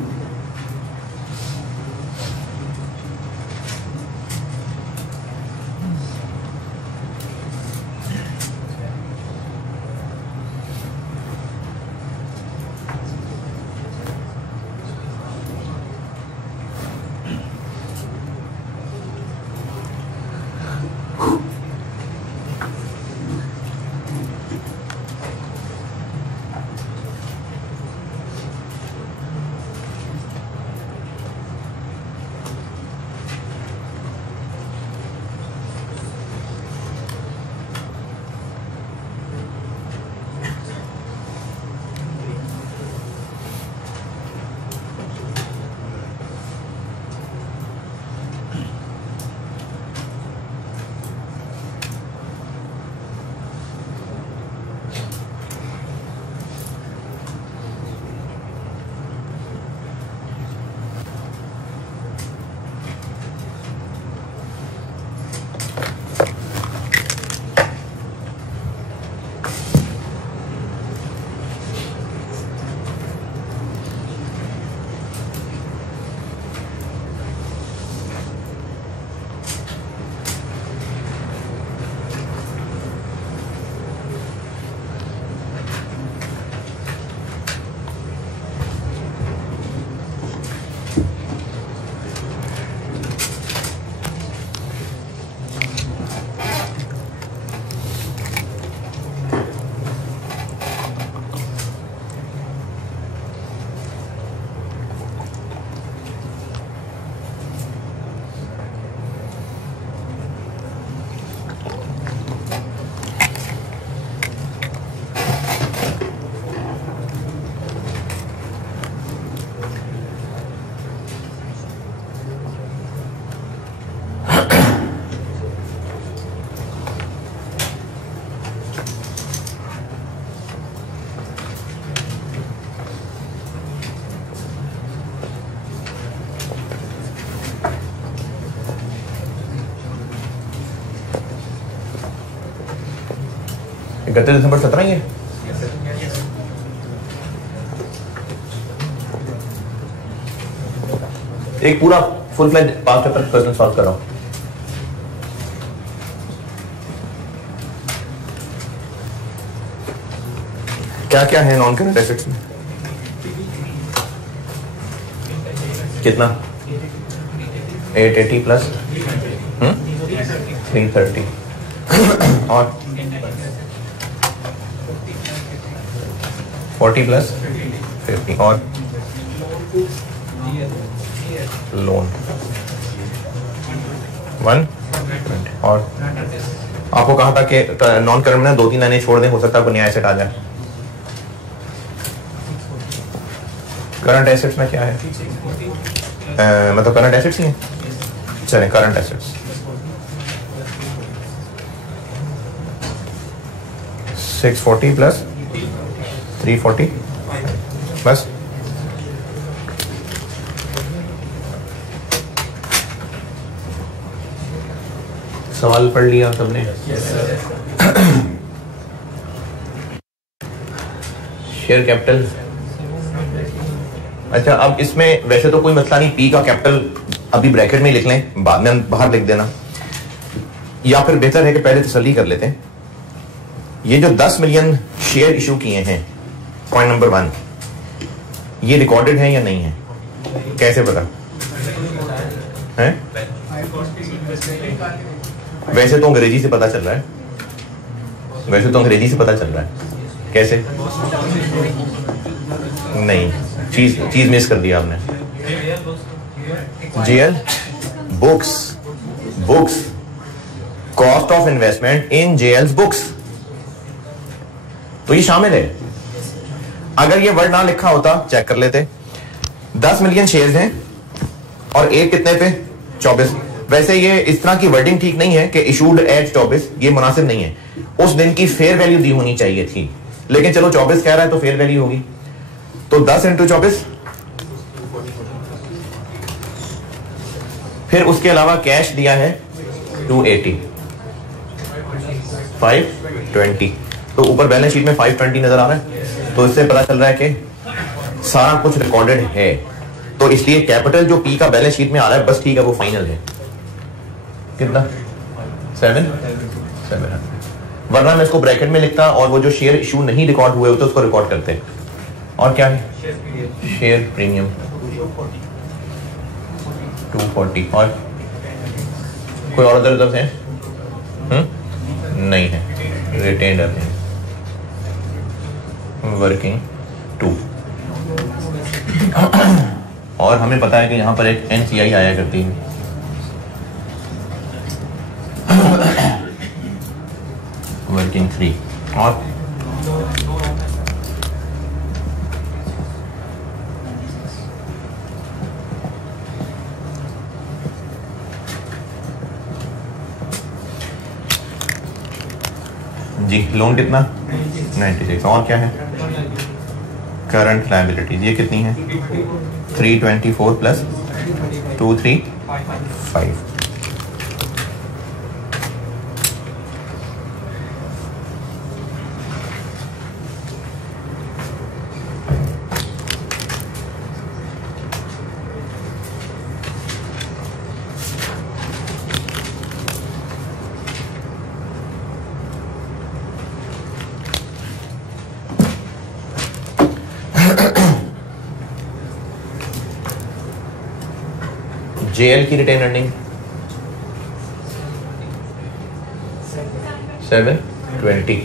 31 दिसंबर 17 ही है। एक पूरा full fledge past paper question solve कर रहा हूं। क्या क्या है नॉन करंट एसेट्स में? कितना? 880 प्लस 330 और 40 प्लस 50 और लोन 1 और आपको कहा था कि नॉन करंट में 2-3 लाइनें छोड़ दें, हो सकता है कोई नया एसेट आ जाए। करंट एसेट्स में क्या है? मतलब करंट एसेट्स ही हैं। चलें, करंट एसेट्स 640 प्लस 340 बस। सवाल पढ़ लिया सबने? Share capital. अच्छा, अब इसमें वैसे तो कोई मसला नहीं, पी का कैपिटल अभी ब्रैकेट में लिख लें, बाद में बाहर लिख देना, या फिर बेहतर है कि पहले तसल्ली कर लेते हैं। ये जो 10 मिलियन शेयर इशू किए हैं, पॉइंट नंबर 1, ये रिकॉर्डेड है या नहीं है? कैसे पता है? वैसे तो अंग्रेजी से पता चल रहा है, वैसे तो अंग्रेजी से पता चल रहा है। कैसे? नहीं, चीज मिस कर दिया आपने। GL books, cost of investment in GLs books, तो ये शामिल है। अगर ये वर्ड ना लिखा होता, चेक कर लेते। 10 मिलियन शेयर्स हैं और एक कितने पे? 24। वैसे ये इस तरह की वर्डिंग ठीक नहीं है कि इशूड एट 24, ये मुनासिब नहीं है। उस दिन की फेयर वैल्यू दी होनी चाहिए थी, लेकिन चलो 24 कह रहा है तो फेयर वैल्यू होगी। तो 10 इंटू 24, फिर उसके अलावा कैश दिया है 280, 520, तो ऊपर बैलेंस शीट में 520 नजर आ रहा है, तो इससे पता चल रहा है कि सारा कुछ रिकॉर्डेड है। तो इसलिए कैपिटल जो पी का बैलेंस शीट में आ रहा है, बस ठीक है, वो फाइनल है। कितना? 700। वरना मैं इसको ब्रैकेट में लिखता और वो जो शेयर इशू नहीं रिकॉर्ड हुए होते उसको रिकॉर्ड करते। और क्या है? Share premium 240। और कोई और अदर रिजर्व है? नहीं है, रिटेन्ड अर्निंग वर्किंग 2। और हमें पता है कि यहां पर एक एनसीआई आया करती है, वर्किंग 3। और जी लोन कितना? 96। और क्या है? करंट लायबिलिटीज, ये कितनी है? 324 प्लस 235। जेएल की रिटेन अर्निंग 720।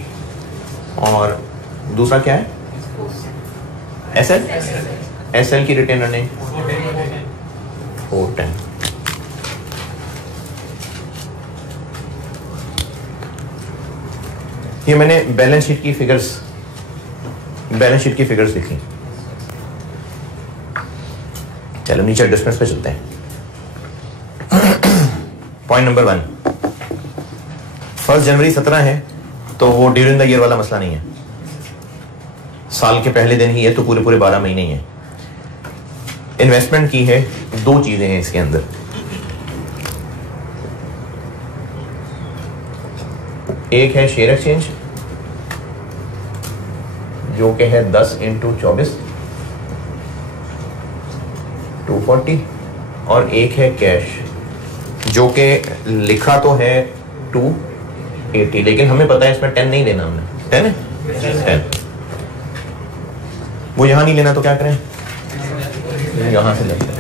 और दूसरा क्या है? एसएल की रिटेन अर्निंग 410। ये मैंने बैलेंस शीट की फिगर्स लिखी। चलो नीचे एडजस्टमेंट्स पे चलते हैं। पॉइंट नंबर 1, 1 जनवरी 17 है, तो वो ड्यूरिंग द ईयर वाला मसला नहीं है, साल के पहले दिन ही है, तो पूरे 12 महीने ही है। इन्वेस्टमेंट की है, 2 चीजें हैं इसके अंदर। एक है शेयर एक्सचेंज जो कि है 10 इंटू 24 240, और एक है कैश जो कि लिखा तो है 280, लेकिन हमें पता है इसमें 10 नहीं लेना, हमने 10 है 10, वो यहां नहीं लेना तो क्या करें, यहां से लेते हैं।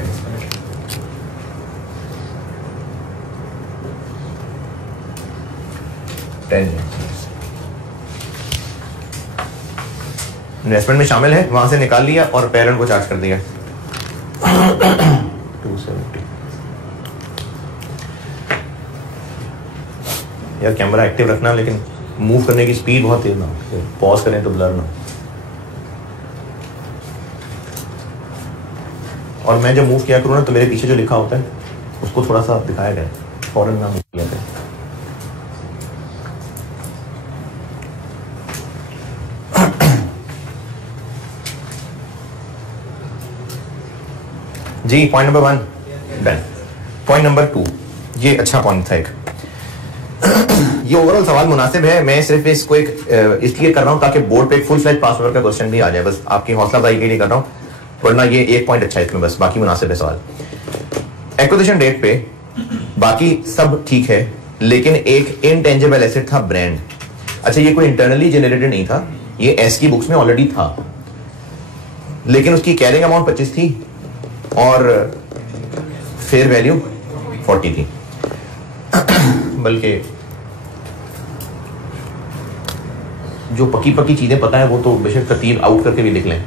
इन्वेस्टमेंट में शामिल है, वहां से निकाल लिया और पेरेंट को चार्ज कर दिया 270। यार कैमरा एक्टिव रखना, लेकिन मूव करने की स्पीड बहुत तेज ना हो, पॉज करें तो ब्लर ना हो। और मैं जब मूव किया करूँ ना तो मेरे पीछे जो लिखा होता है उसको थोड़ा सा दिखाया गया, फौरन ना मूव किया करें। जी point number 1 done. Point number 2, ये अच्छा पॉइंट था एक। ये ओवरऑल सवाल मुनासिब है, मैं सिर्फ इसको एक इसलिए कर रहा हूं ताकि बोर्ड पे एक फुल फ्लैज पासवर्ड का क्वेश्चन भी आ जाए, बस आपकी हौसला अफजाई के लिए कर रहा हूं, वरना ये एक पॉइंट अच्छा है इसमें, बस बाकी मुनासिब है सवाल। एक्विजिशन डेट पे बाकी सब ठीक है, लेकिन एक इनटेंजिबल एसेट था ब्रांड। अच्छा ये कोई इंटरनली जनरेटेड नहीं था, ये एस की बुक्स में ऑलरेडी था, लेकिन उसकी कैरिंग अमाउंट 25 थी और फेयर वैल्यू 40 थी। बल्कि जो पक्की पक्की चीजें पता है वो तो बेशक तरतीब आउट करके भी लिख लें।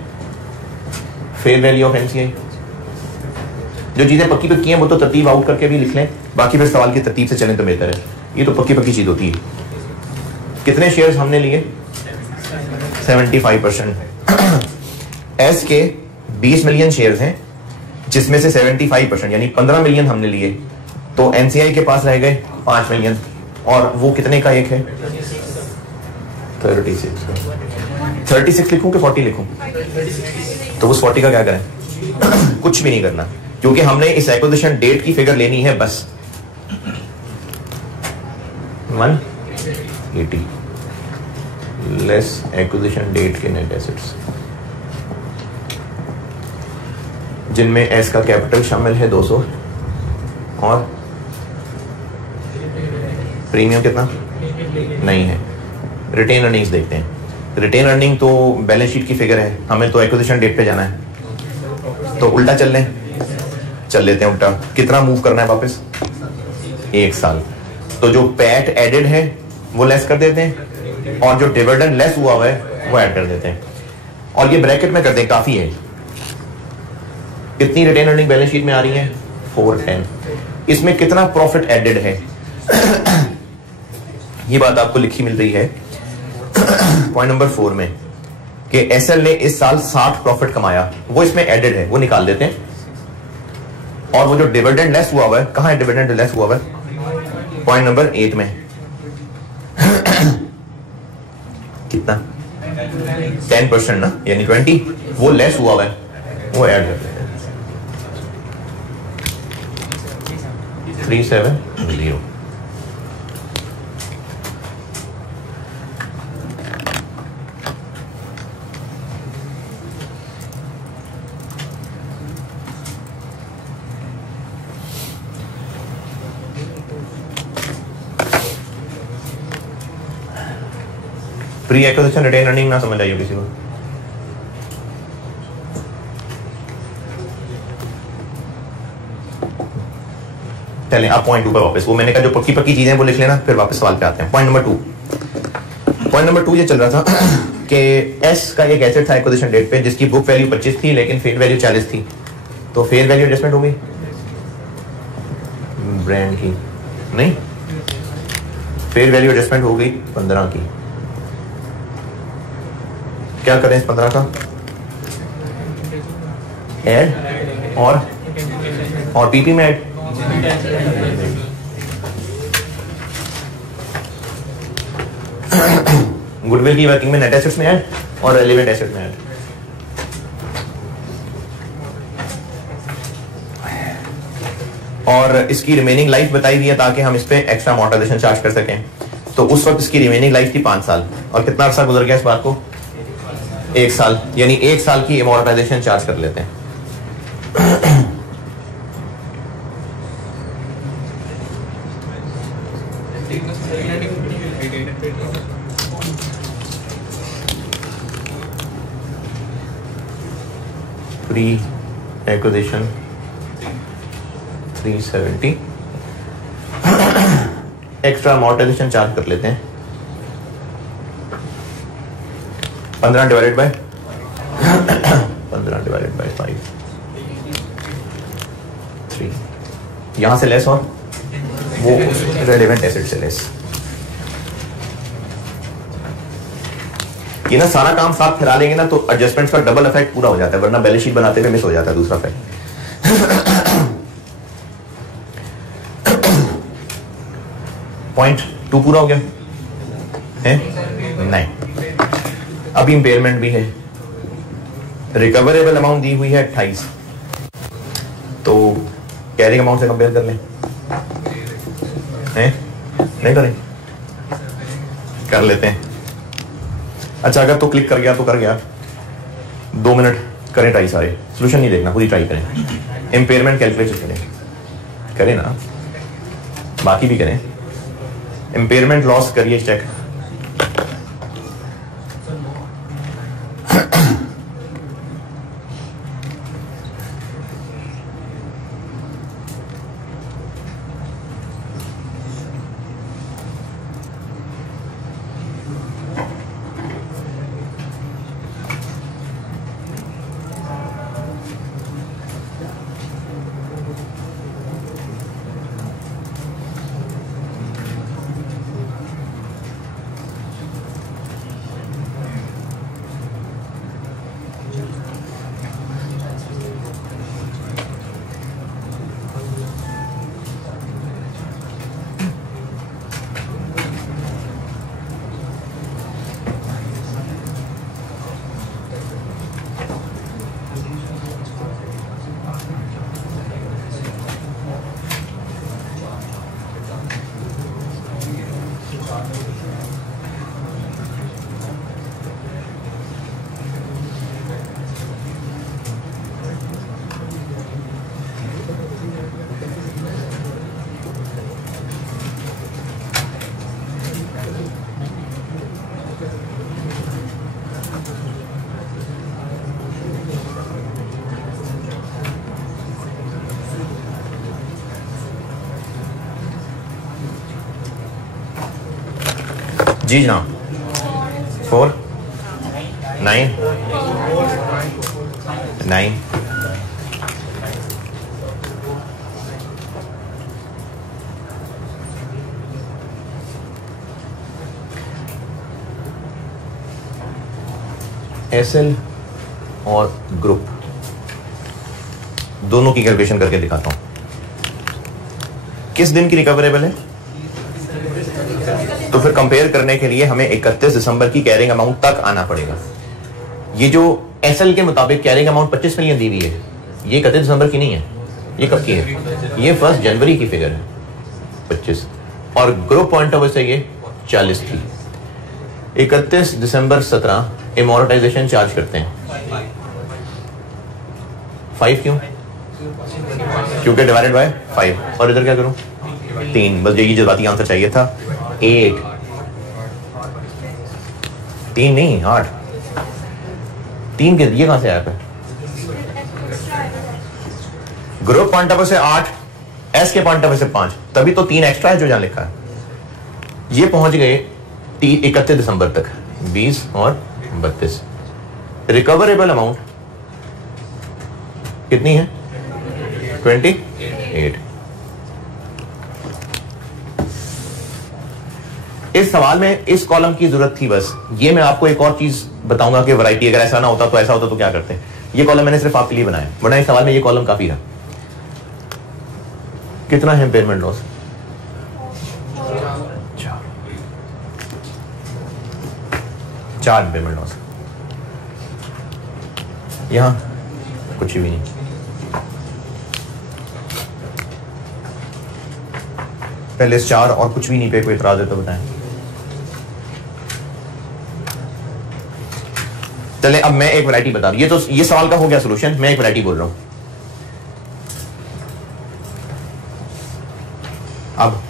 फेयर वैल्यू ऑफ एनसीआई, जो चीजें पक्की पक्की हैं वो तो तरतीब आउट करके भी लिख लें, बाकी फिर सवाल की तरतीब से चलें तो बेहतर है। ये तो पक्की पक्की चीज होती है। कितने शेयर्स हमने लिए? 75%। एस के 20 मिलियन शेयर्स हैं, जिसमें से 75% यानी 15 मिलियन हमने लिए, तो एनसीआई के पास रह गए 5 मिलियन, और वो कितने का एक है? 36 लिखूं कि 40 लिखूं? तो उस 40 का क्या करें? कुछ भी नहीं करना, क्योंकि हमने इस एक्विजिशन डेट की फिगर लेनी है बस। 180 लेस एक्विजिशन डेट के नेट एसेट्स, जिनमें एस का कैपिटल शामिल है 200, और प्रीमियम कितना नहीं है। रिटेन अर्निंग्स देखते हैं। रिटेन अर्निंग तो बैलेंस शीट की फिगर है, हमें तो एक्विजिशन डेट पे जाना है, तो उल्टा चल लेते हैं उल्टा। कितना मूव करना है वापस? 1 साल। तो जो पैट एडेड है वो लेस कर देते हैं, और जो डिविडेंड लेस हुआ है वो ऐड कर देते हैं, और ये ब्रैकेट में कर दें, काफी है। कितनी रिटेन अर्निंग बैलेंस शीट में आ रही है? 410। इसमें कितना प्रॉफिट एडेड है? ये बात आपको लिखी मिल रही है पॉइंट नंबर 4 में, कि एसएल ने इस साल 60 प्रॉफिट कमाया, वो इसमें एडेड है, वो निकाल देते हैं। और वो जो डिविडेंड लेस हुआ है, कहां है डिविडेंड लेस हुआ है? पॉइंट नंबर 8 में। कितना? 10% ना, यानी 20, वो लेस हुआ है, वो ऐड कर देते हैं। 370। प्री एक्विजिशन रिटेन अर्निंग ना समझ आइए किसी को? चलें आप पॉइंट 2 पर वापस, वो मैंने कहा जो पक्की पक्की चीजें वो लिख लेना, फिर वापस सवाल पे आते हैं। पॉइंट नंबर 2 ये चल रहा था कि एस का एक एसेट था एक्विजिशन डेट पे, जिसकी बुक वैल्यू 25 थी लेकिन फेयर वैल्यू 40 थी, तो फेयर वैल्यू एडजस्टमेंट हो गई ब्रांड की, नहीं, फेयर वैल्यू एडजस्टमेंट हो गई 15 की। क्या करें इस 15 का? ऐड और पीपी में ऐड। गुडविल की वर्किंग में नेट एसेट्स में ऐड और रेलेवेंट एसेट में ऐड। और इसकी रिमेनिंग लाइफ बताई गई है ताकि हम इस पे एक्स्ट्रा अमॉर्टाइजेशन चार्ज कर सकें। तो उस वक्त इसकी रिमेनिंग लाइफ थी 5 साल, और कितना अरसा गुजर गया इस बात को? 1 साल, यानी 1 साल की एमोर्टाइजेशन चार्ज कर लेते हैं। Pre acquisition 370, extra amortisation charge कर लेते हैं 15 डिवाइडेड बाय 5, 3, यहां से लेस और वो रेलेवेंट एसेट से लेस। ये ना सारा काम साथ फिरा लेंगे ना तो एडजस्टमेंट्स का डबल इफेक्ट पूरा हो जाता है, वरना बैलेंस शीट बनाते हुए मिस हो जाता है दूसरा इफेक्ट। पॉइंट 2 पूरा हो गया है? नहीं, अभी इंपेयरमेंट भी है। रिकवरेबल अमाउंट दी हुई है 28, तो कैरिंग अमाउंट से कंपेयर कर लें, हैं? नहीं करें? कर लेते हैं। अच्छा, अगर तो क्लिक कर गया तो कर गया, 2 मिनट करें ट्राई, सारे सोल्यूशन नहीं देखना, पूरी ट्राई करें। इंपेयरमेंट कैलकुलेशन करें ना, बाकी भी करें। इंपेयरमेंट लॉस करिए चेक। जी जनाब, 4, 9, 9, एसएल और ग्रुप दोनों की कैलकुलेशन करके दिखाता हूं। किस दिन की रिकवरेबल है? तो फिर कंपेयर करने के लिए हमें 31 दिसंबर की कैरिंग अमाउंट तक आना पड़ेगा। ये जो एसएल के मुताबिक कैरिंग अमाउंट 25 मिलियन दी हुई है, ये 31 दिसंबर की नहीं है, ये कब की है? ये 1 जनवरी की फिगर है 25, और ग्रुप पॉइंट ऑफ व्यू से ये 40 थी। 31 दिसंबर 17 एमोर्टाइजेशन चार्ज करते हैं 5, क्यों? क्योंकि डिवाइडेड बाय 5, और इधर क्या करूं? 3, बस यही जज्बाती आंसर चाहिए था। 8, 3 नहीं 8, 3 के ये कहां से आया? ग्रुप पॉइंट ऑफ व्यू से 8, एस के पॉइंट ऑफ व्यू से 5, तभी तो 3 एक्स्ट्रा है जो जहां लिखा है। ये पहुंच गए 31 दिसंबर तक 20 और 32। रिकवरेबल अमाउंट कितनी है? 28। इस सवाल में इस कॉलम की जरूरत थी बस। ये मैं आपको एक और चीज बताऊंगा कि वैरायटी अगर ऐसा ना होता तो ऐसा होता तो क्या करते हैं। ये कॉलम मैंने सिर्फ आपके लिए बनाया, वरना इस सवाल में ये कॉलम काफी था। कितना है इम्पेयरमेंट लॉस? 4 impairment loss. यहां कुछ भी नहीं। पहले इस 4 और कुछ भी नहीं पे कोई इतराज है तो बताएं। चले अब मैं एक वैरायटी बता रहा हूं, ये सवाल का हो गया सोल्यूशन, मैं एक वैरायटी बोल रहा हूं। अब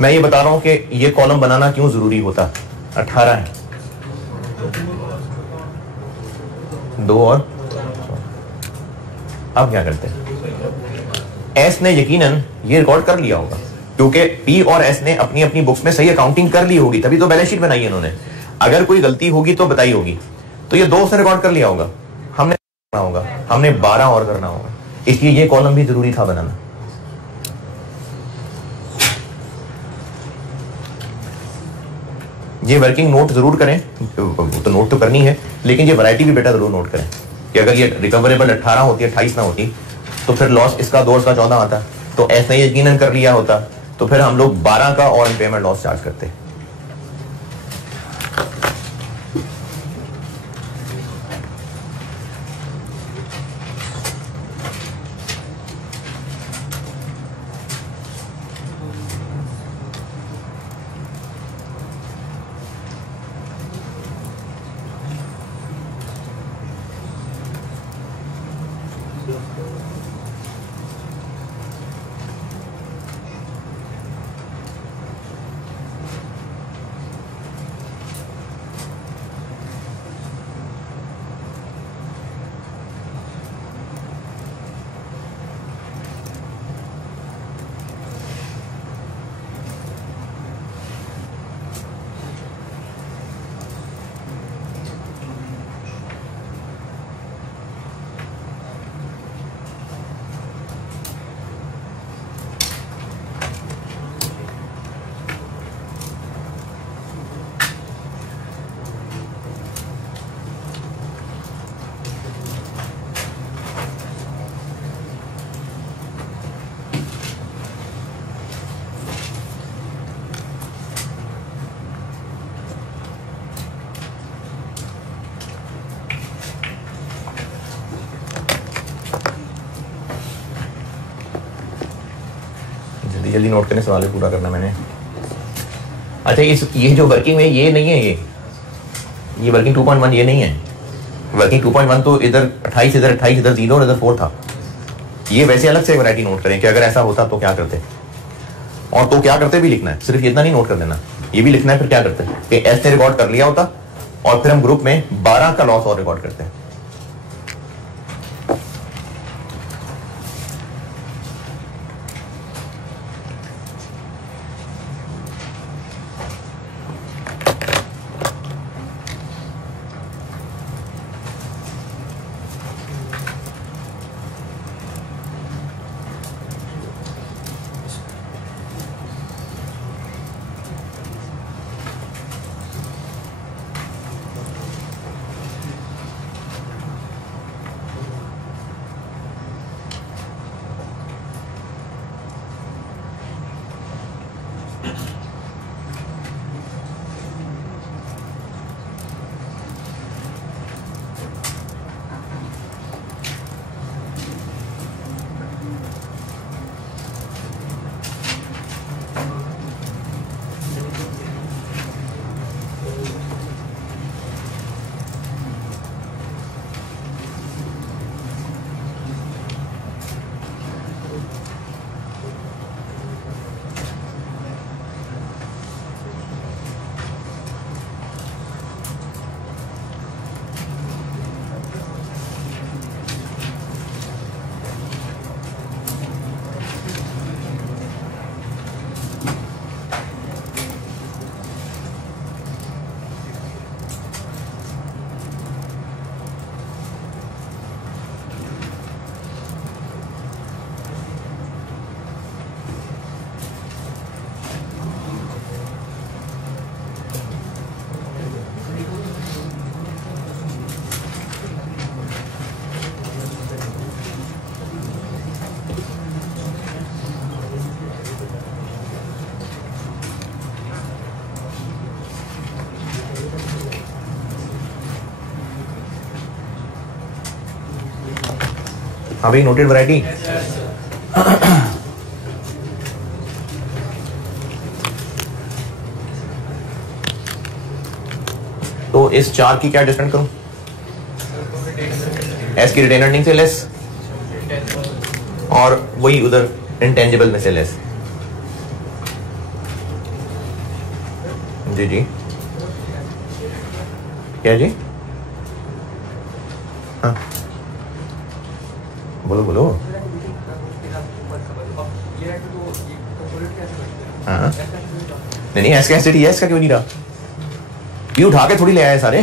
मैं ये बता रहा हूं कि ये कॉलम बनाना क्यों जरूरी होता। 18 है, 2 और अब क्या करते हैं, एस ने यकीनन ये रिकॉर्ड कर लिया होगा क्योंकि पी और एस ने अपनी अपनी बुक्स में सही अकाउंटिंग कर ली होगी, तभी तो बैलेंस शीट बनाई है इन्होंने। अगर कोई गलती होगी तो बताई होगी, तो ये 2 उसने रिकॉर्ड कर लिया होगा, हमने करना होगा, हमने 12 और करना होगा, इसलिए ये कॉलम भी जरूरी था बनाना। ये वर्किंग नोट जरूर करें, तो नोट तो करनी है, लेकिन ये वैरायटी भी बेटा जरूर नोट करें कि अगर ये रिकवरेबल 18 होती, 28 ना होती, तो फिर लॉस इसका 2 का 14 आता, तो ऐसा ही यकीनन कर लिया होता, तो फिर हम लोग 12 का और इम्पेयरमेंट लॉस चार्ज करते। जल्दी नोट करने, सवाल पूरा करना मैंने। अच्छा ये जो वर्किंग है ये नहीं है, ये वर्किंग 2.1 ये नहीं है। वर्किंग 2.1 तो इधर 28 इधर 0 और इधर 4 था। ये वैसे अलग से वैरायटी नोट करें कि अगर ऐसा होता तो क्या करते, और तो क्या करते भी लिखना है, सिर्फ इतना नहीं नोट कर देना, ये भी लिखना है फिर क्या करते कि एस ने रिकॉर्ड कर लिया होता और फिर हम ग्रुप में 12 का लॉस और रिकॉर्ड करते हैं। हाँ भाई, नोटेड वैरायटी। इस 4 की क्या एडजस्टमेंट करूं? एस की रिटेन अर्निंग से लेस और वही उधर इंटेंजिबल में से लेस। जी जी क्या जी? हाँ बोलो बोलो। हाँ नहीं एस का एसिड ही है, इसका क्यों नहीं रहा? पी उठा के थोड़ी ले आए सारे।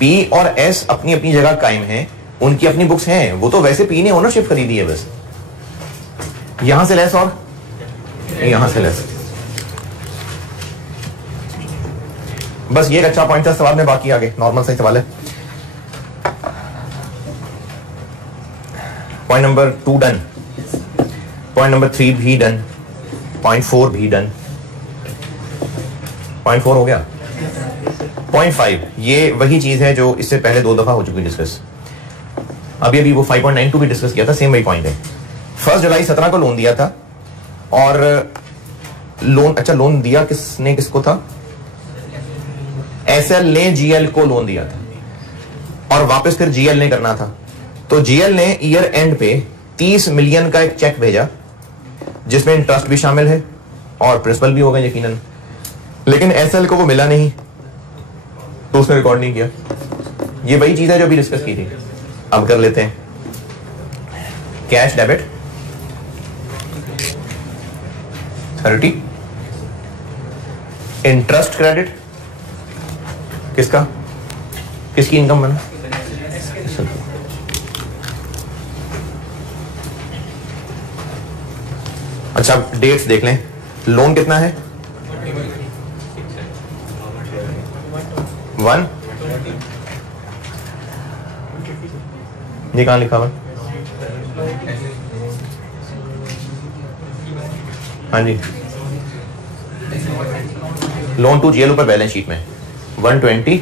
पी और एस अपनी अपनी जगह कायम हैं, उनकी अपनी बुक्स हैं, वो तो वैसे पी ने ओनरशिप खरीदी है बस। यहां से लेस और यहां से लेस, बस ये एक अच्छा पॉइंट था सवाल में। बाकी आगे नॉर्मल सही सवाल है। Point number 2 done, point number 3 भी डन, पॉइंट 4 भी डन, पॉइंट 4 हो गया। पॉइंट 5 ये वही चीज है जो इससे पहले 2 दफा हो चुकी डिस्कस। अभी वो 5.92 भी डिस्कस किया था, सेम वही पॉइंट है। 1 जुलाई 17 को लोन दिया था और लोन, अच्छा लोन दिया किसने, किसको था? एसएल ने जीएल को लोन दिया था और वापस फिर जीएल ने करना था। तो जीएल ने ईयर एंड पे 30 मिलियन का एक चेक भेजा जिसमें इंटरेस्ट भी शामिल है और प्रिंसिपल भी होगा यकीनन, लेकिन एसएल को वो मिला नहीं तो उसने रिकॉर्ड नहीं किया। ये वही चीज है जो अभी डिस्कस की थी। अब कर लेते हैं। कैश डेबिट 30, इंटरेस्ट क्रेडिट किसका, किसकी इनकम बना? अच्छा डेट्स देख लें। लोन कितना है? 1, ये कहां लिखा हुआ? हाँ जी, लोन टू जीएल ऊपर बैलेंस शीट में 120,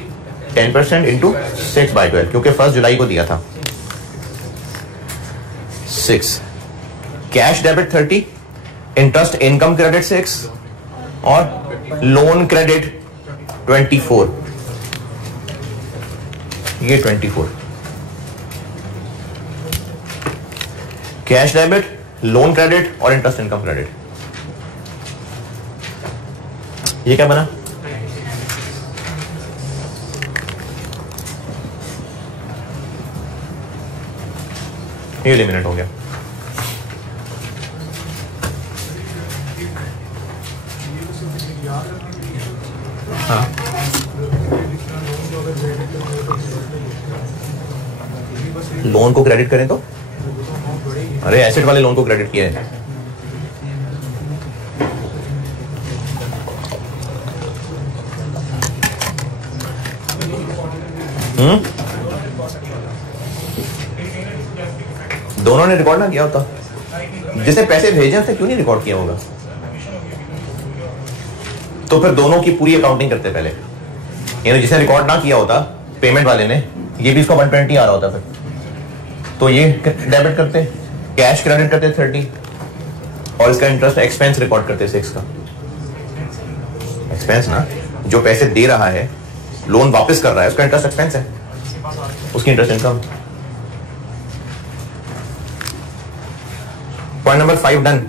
10% इंटू 6/12, क्योंकि 1 जुलाई को दिया था 6। Cash debit 30, interest income credit 6 और लोन क्रेडिट 24, ये 24। कैश डेबिट, लोन क्रेडिट और इंटरेस्ट इनकम क्रेडिट, ये क्या बना? ये एलिमिनेट हो गया। हाँ लोन को क्रेडिट करें तो, अरे एसेट वाले लोन को क्रेडिट किया है। दोनों ने रिकॉर्ड ना किया होता, जिसने पैसे भेजे उसने क्यों नहीं रिकॉर्ड किया होगा? तो फिर दोनों की पूरी अकाउंटिंग करते पहले, यानी जिसने रिकॉर्ड ना किया होता पेमेंट वाले ने, ये भी इसका 120 आ रहा होता फिर, तो ये डेबिट करते, कैश क्रेडिट करते 30 और इसका इंटरेस्ट एक्सपेंस रिकॉर्ड करते 6 का। एक्सपेंस ना, जो पैसे दे रहा है, लोन वापस कर रहा है, उसका इंटरेस्ट एक्सपेंस है, उसकी interest income. Point number 5 done.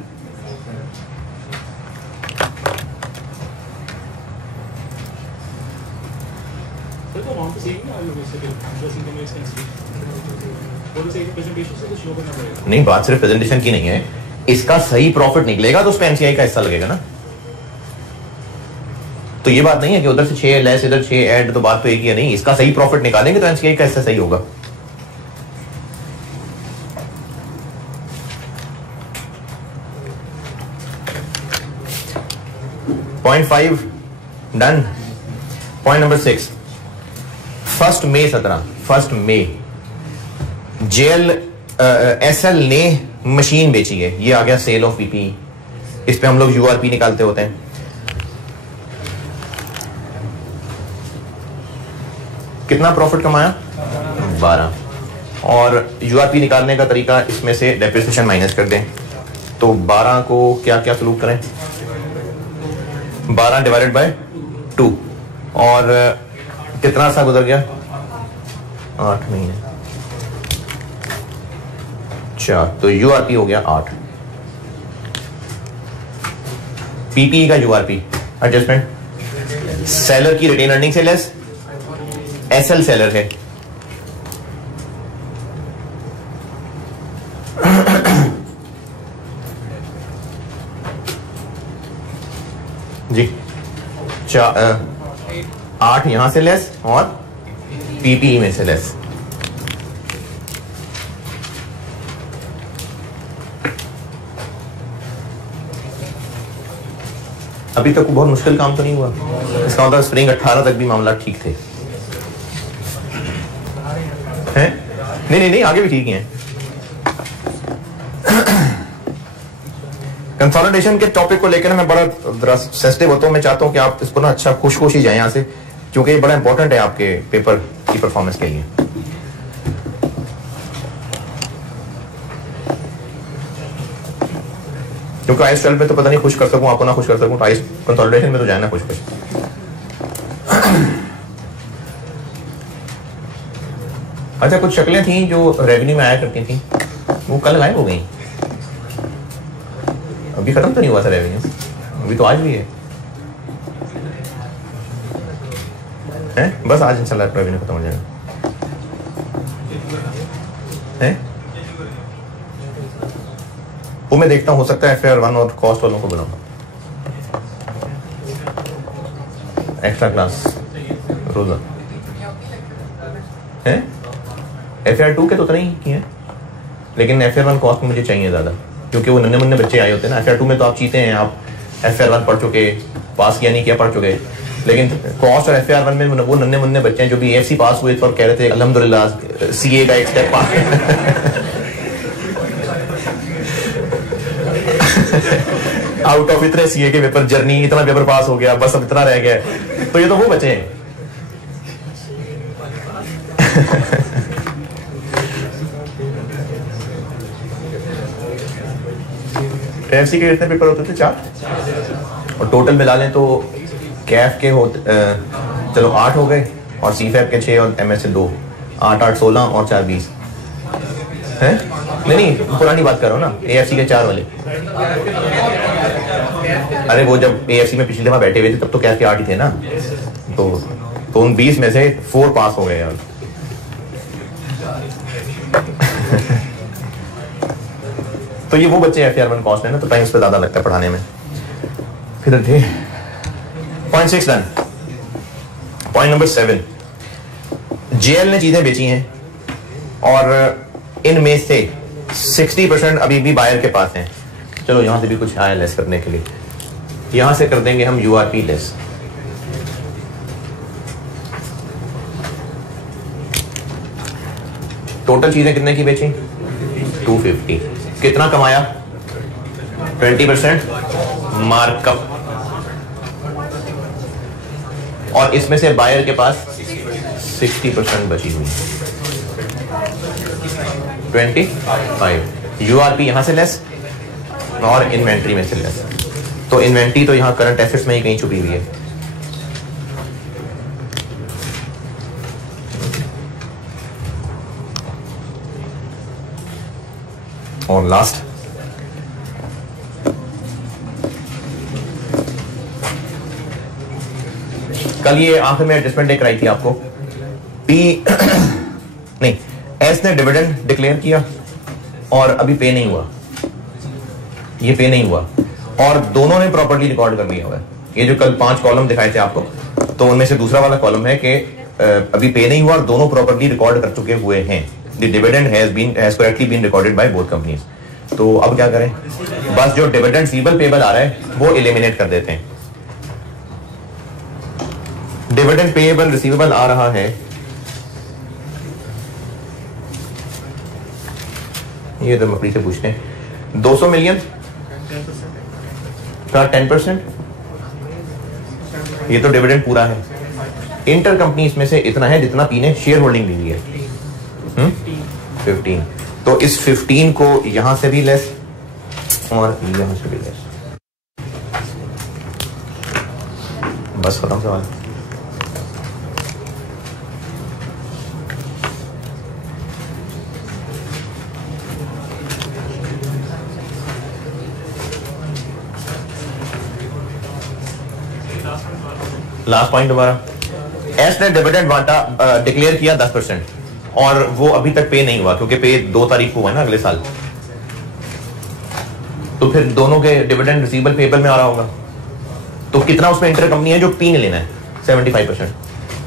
नहीं, बात सिर्फ प्रेजेंटेशन की नहीं है, इसका सही प्रॉफिट निकलेगा तो उस पर एनसीआई का हिस्सा लगेगा ना। तो ये बात नहीं है कि उधर से 6 लेस इधर 6 ऐड, तो बात तो एक ही है। नहीं, इसका सही प्रॉफिट निकालेंगे तो एनसीआई का हिस्सा सही होगा। Point 5 done. पॉइंट नंबर 6, 1 मई 17, 1 मई जेएल एसएल ने मशीन बेची है। ये आ गया सेल ऑफ पीपी, इस पे हम लोग यूआरपी निकालते होते हैं। कितना प्रॉफिट कमाया? 12। और यूआरपी निकालने का तरीका, इसमें से डेप्रिसिएशन माइनस कर दें, तो 12 को क्या क्या सलूक करें? 12 डिवाइडेड बाय 2 और कितना अर्सा गुजर गया? 8 महीने। अच्छा, तो यूआरपी हो गया 8। पीपीई का यूआरपी एडजस्टमेंट सेलर की रिटेन अर्निंग से लेस, एसएल सेलर है। जी 8 यहां से लेस और पीपीई में से लेस। अभी तक बहुत मुश्किल काम तो नहीं हुआ। इसका मतलब स्प्रिंग 18 तक भी मामला ठीक थे हैं? नहीं, आगे भी ठीक ही हैं। कंसोलिडेशन के टॉपिक को लेकर मैं बड़ा सेंसिटिव होता हूं। मैं चाहता हूं कि आप इसको ना अच्छा खुश ही जाएं यहां से, क्योंकि ये बड़ा इंपॉर्टेंट है आपके पेपर की परफॉर्मेंस के लिए। क्योंकि आइस 12 में तो पता नहीं खुश कर सकूं आपको, ना खुश कर सकूं, तो आइस कंसोलिडेशन में तो जाना खुश। अच्छा, कुछ शक्लें थी जो रेवेन्यू में आया करती थी, वो कल गायब हो गई। अभी खत्म तो नहीं हुआ था रेवेन्यू, अभी तो आज भी है बस आज इंशाल्लाह रेवेन्यू खत्म हो जाएगा है। वो मैं देखता हूँ, हो सकता है FAR 1 और कॉस्ट वालों को बुलाऊं एक्स्ट्रा क्लास रोजा है। FAR 2 के तो उतने ही किए हैं, लेकिन FAR 1 कॉस्ट में मुझे चाहिए ज्यादा, क्योंकि वो नन्हे मुन्ने बच्चे आए होते हैं ना। FAR 2 में तो आप चीते हैं, आप FAR 1 पढ़ चुके, पास किया नहीं किया पढ़ चुके, लेकिन कॉस्ट और FAR 1 में वो नन्हे मुन्ने बच्चे हैं जो भी AFC पास हुए और कह रहे थे अल्हम्दुलिल्लाह CA का एक स्टेप पास आउट ऑफ इतने CA के पेपर जर्नी इतना पेपर पास हो गया, बस अब इतना रह गया। तो ये तो वो बच्चे हैं। AFC के कितने पेपर होते थे? 4, और टोटल मिला लें तो कैफ के होते चलो 8 हो गए, और CFAP के 6 और MS से 2, 8 8 16 और 4 20 है। नहीं पुरानी बात कर रहा हूँ ना, AFC के 4 वाले। अरे वो जब AFC में पिछली दफा बैठे हुए थे तब तो कैफ के 8 ही थे ना, तो उन 20 में से 4 पास हो गए यार। तो ये वो बच्चे FAR 1 कॉस्ट है ना, तो टाइम इस पे ज्यादा लगता है पढ़ाने में। फिर थे point 6 done. Point number 7, JL ने चीजें बेची हैं और इनमें से 60% अभी भी बायर के पास हैं। चलो यहां से भी कुछ आया लेस करने के लिए, यहां से कर देंगे हम URP लेस। टोटल चीजें कितने की बेची? 250। कितना कमाया? 20% मार्कअप, और इसमें से बायर के पास 60% बची हुई, 25। URP यहां से लेस और इन्वेंट्री में से लेस। तो इन्वेंट्री तो यहां करंट एसेट्स में ही कहीं छुपी हुई है। और लास्ट कल ये आखिर में एडजस्टमेंट एक कराई थी आपको। नहीं, एस ने डिविडेंड डिक्लेयर किया और अभी पे नहीं हुआ, ये पे नहीं हुआ, और दोनों ने प्रॉपर्ली रिकॉर्ड कर लिया हुआ है। ये जो कल 5 कॉलम दिखाए थे आपको, तो उनमें से दूसरा वाला कॉलम है कि अभी पे नहीं हुआ और दोनों प्रॉपर्ली रिकॉर्ड कर चुके हुए हैं। The dividend has correctly been recorded by both companies. तो अब क्या करें? बस जो डिविडेंड रिसीवेबल पेबल आ रहा है वो एलिमिनेट कर देते हैं। डिविडेंड पेएबल रिसीवेबल आ रहा है, ये तो मकड़ी से पूछते हैं, 200 मिलियन का 10%। ये तो डिविडेंड पूरा है। इंटर कंपनी इसमें से इतना है जितना पी ने शेयर होल्डिंग ली है, 15। तो इस 15 को यहां से भी लेस और यहां से भी लेस, बस खत्म सवाल। लास्ट पॉइंट दोबारा, एस ने डिविडेंड बांटा, डिक्लेयर किया 10% और वो अभी तक पे नहीं हुआ क्योंकि पे 2 तारीख को हुआ है ना अगले साल, तो फिर दोनों के डिविडेंड रिसीवेबल पेबल में आ रहा होगा। तो कितना उसमें इंटर कंपनी है जो पी ने लेना है? 75%।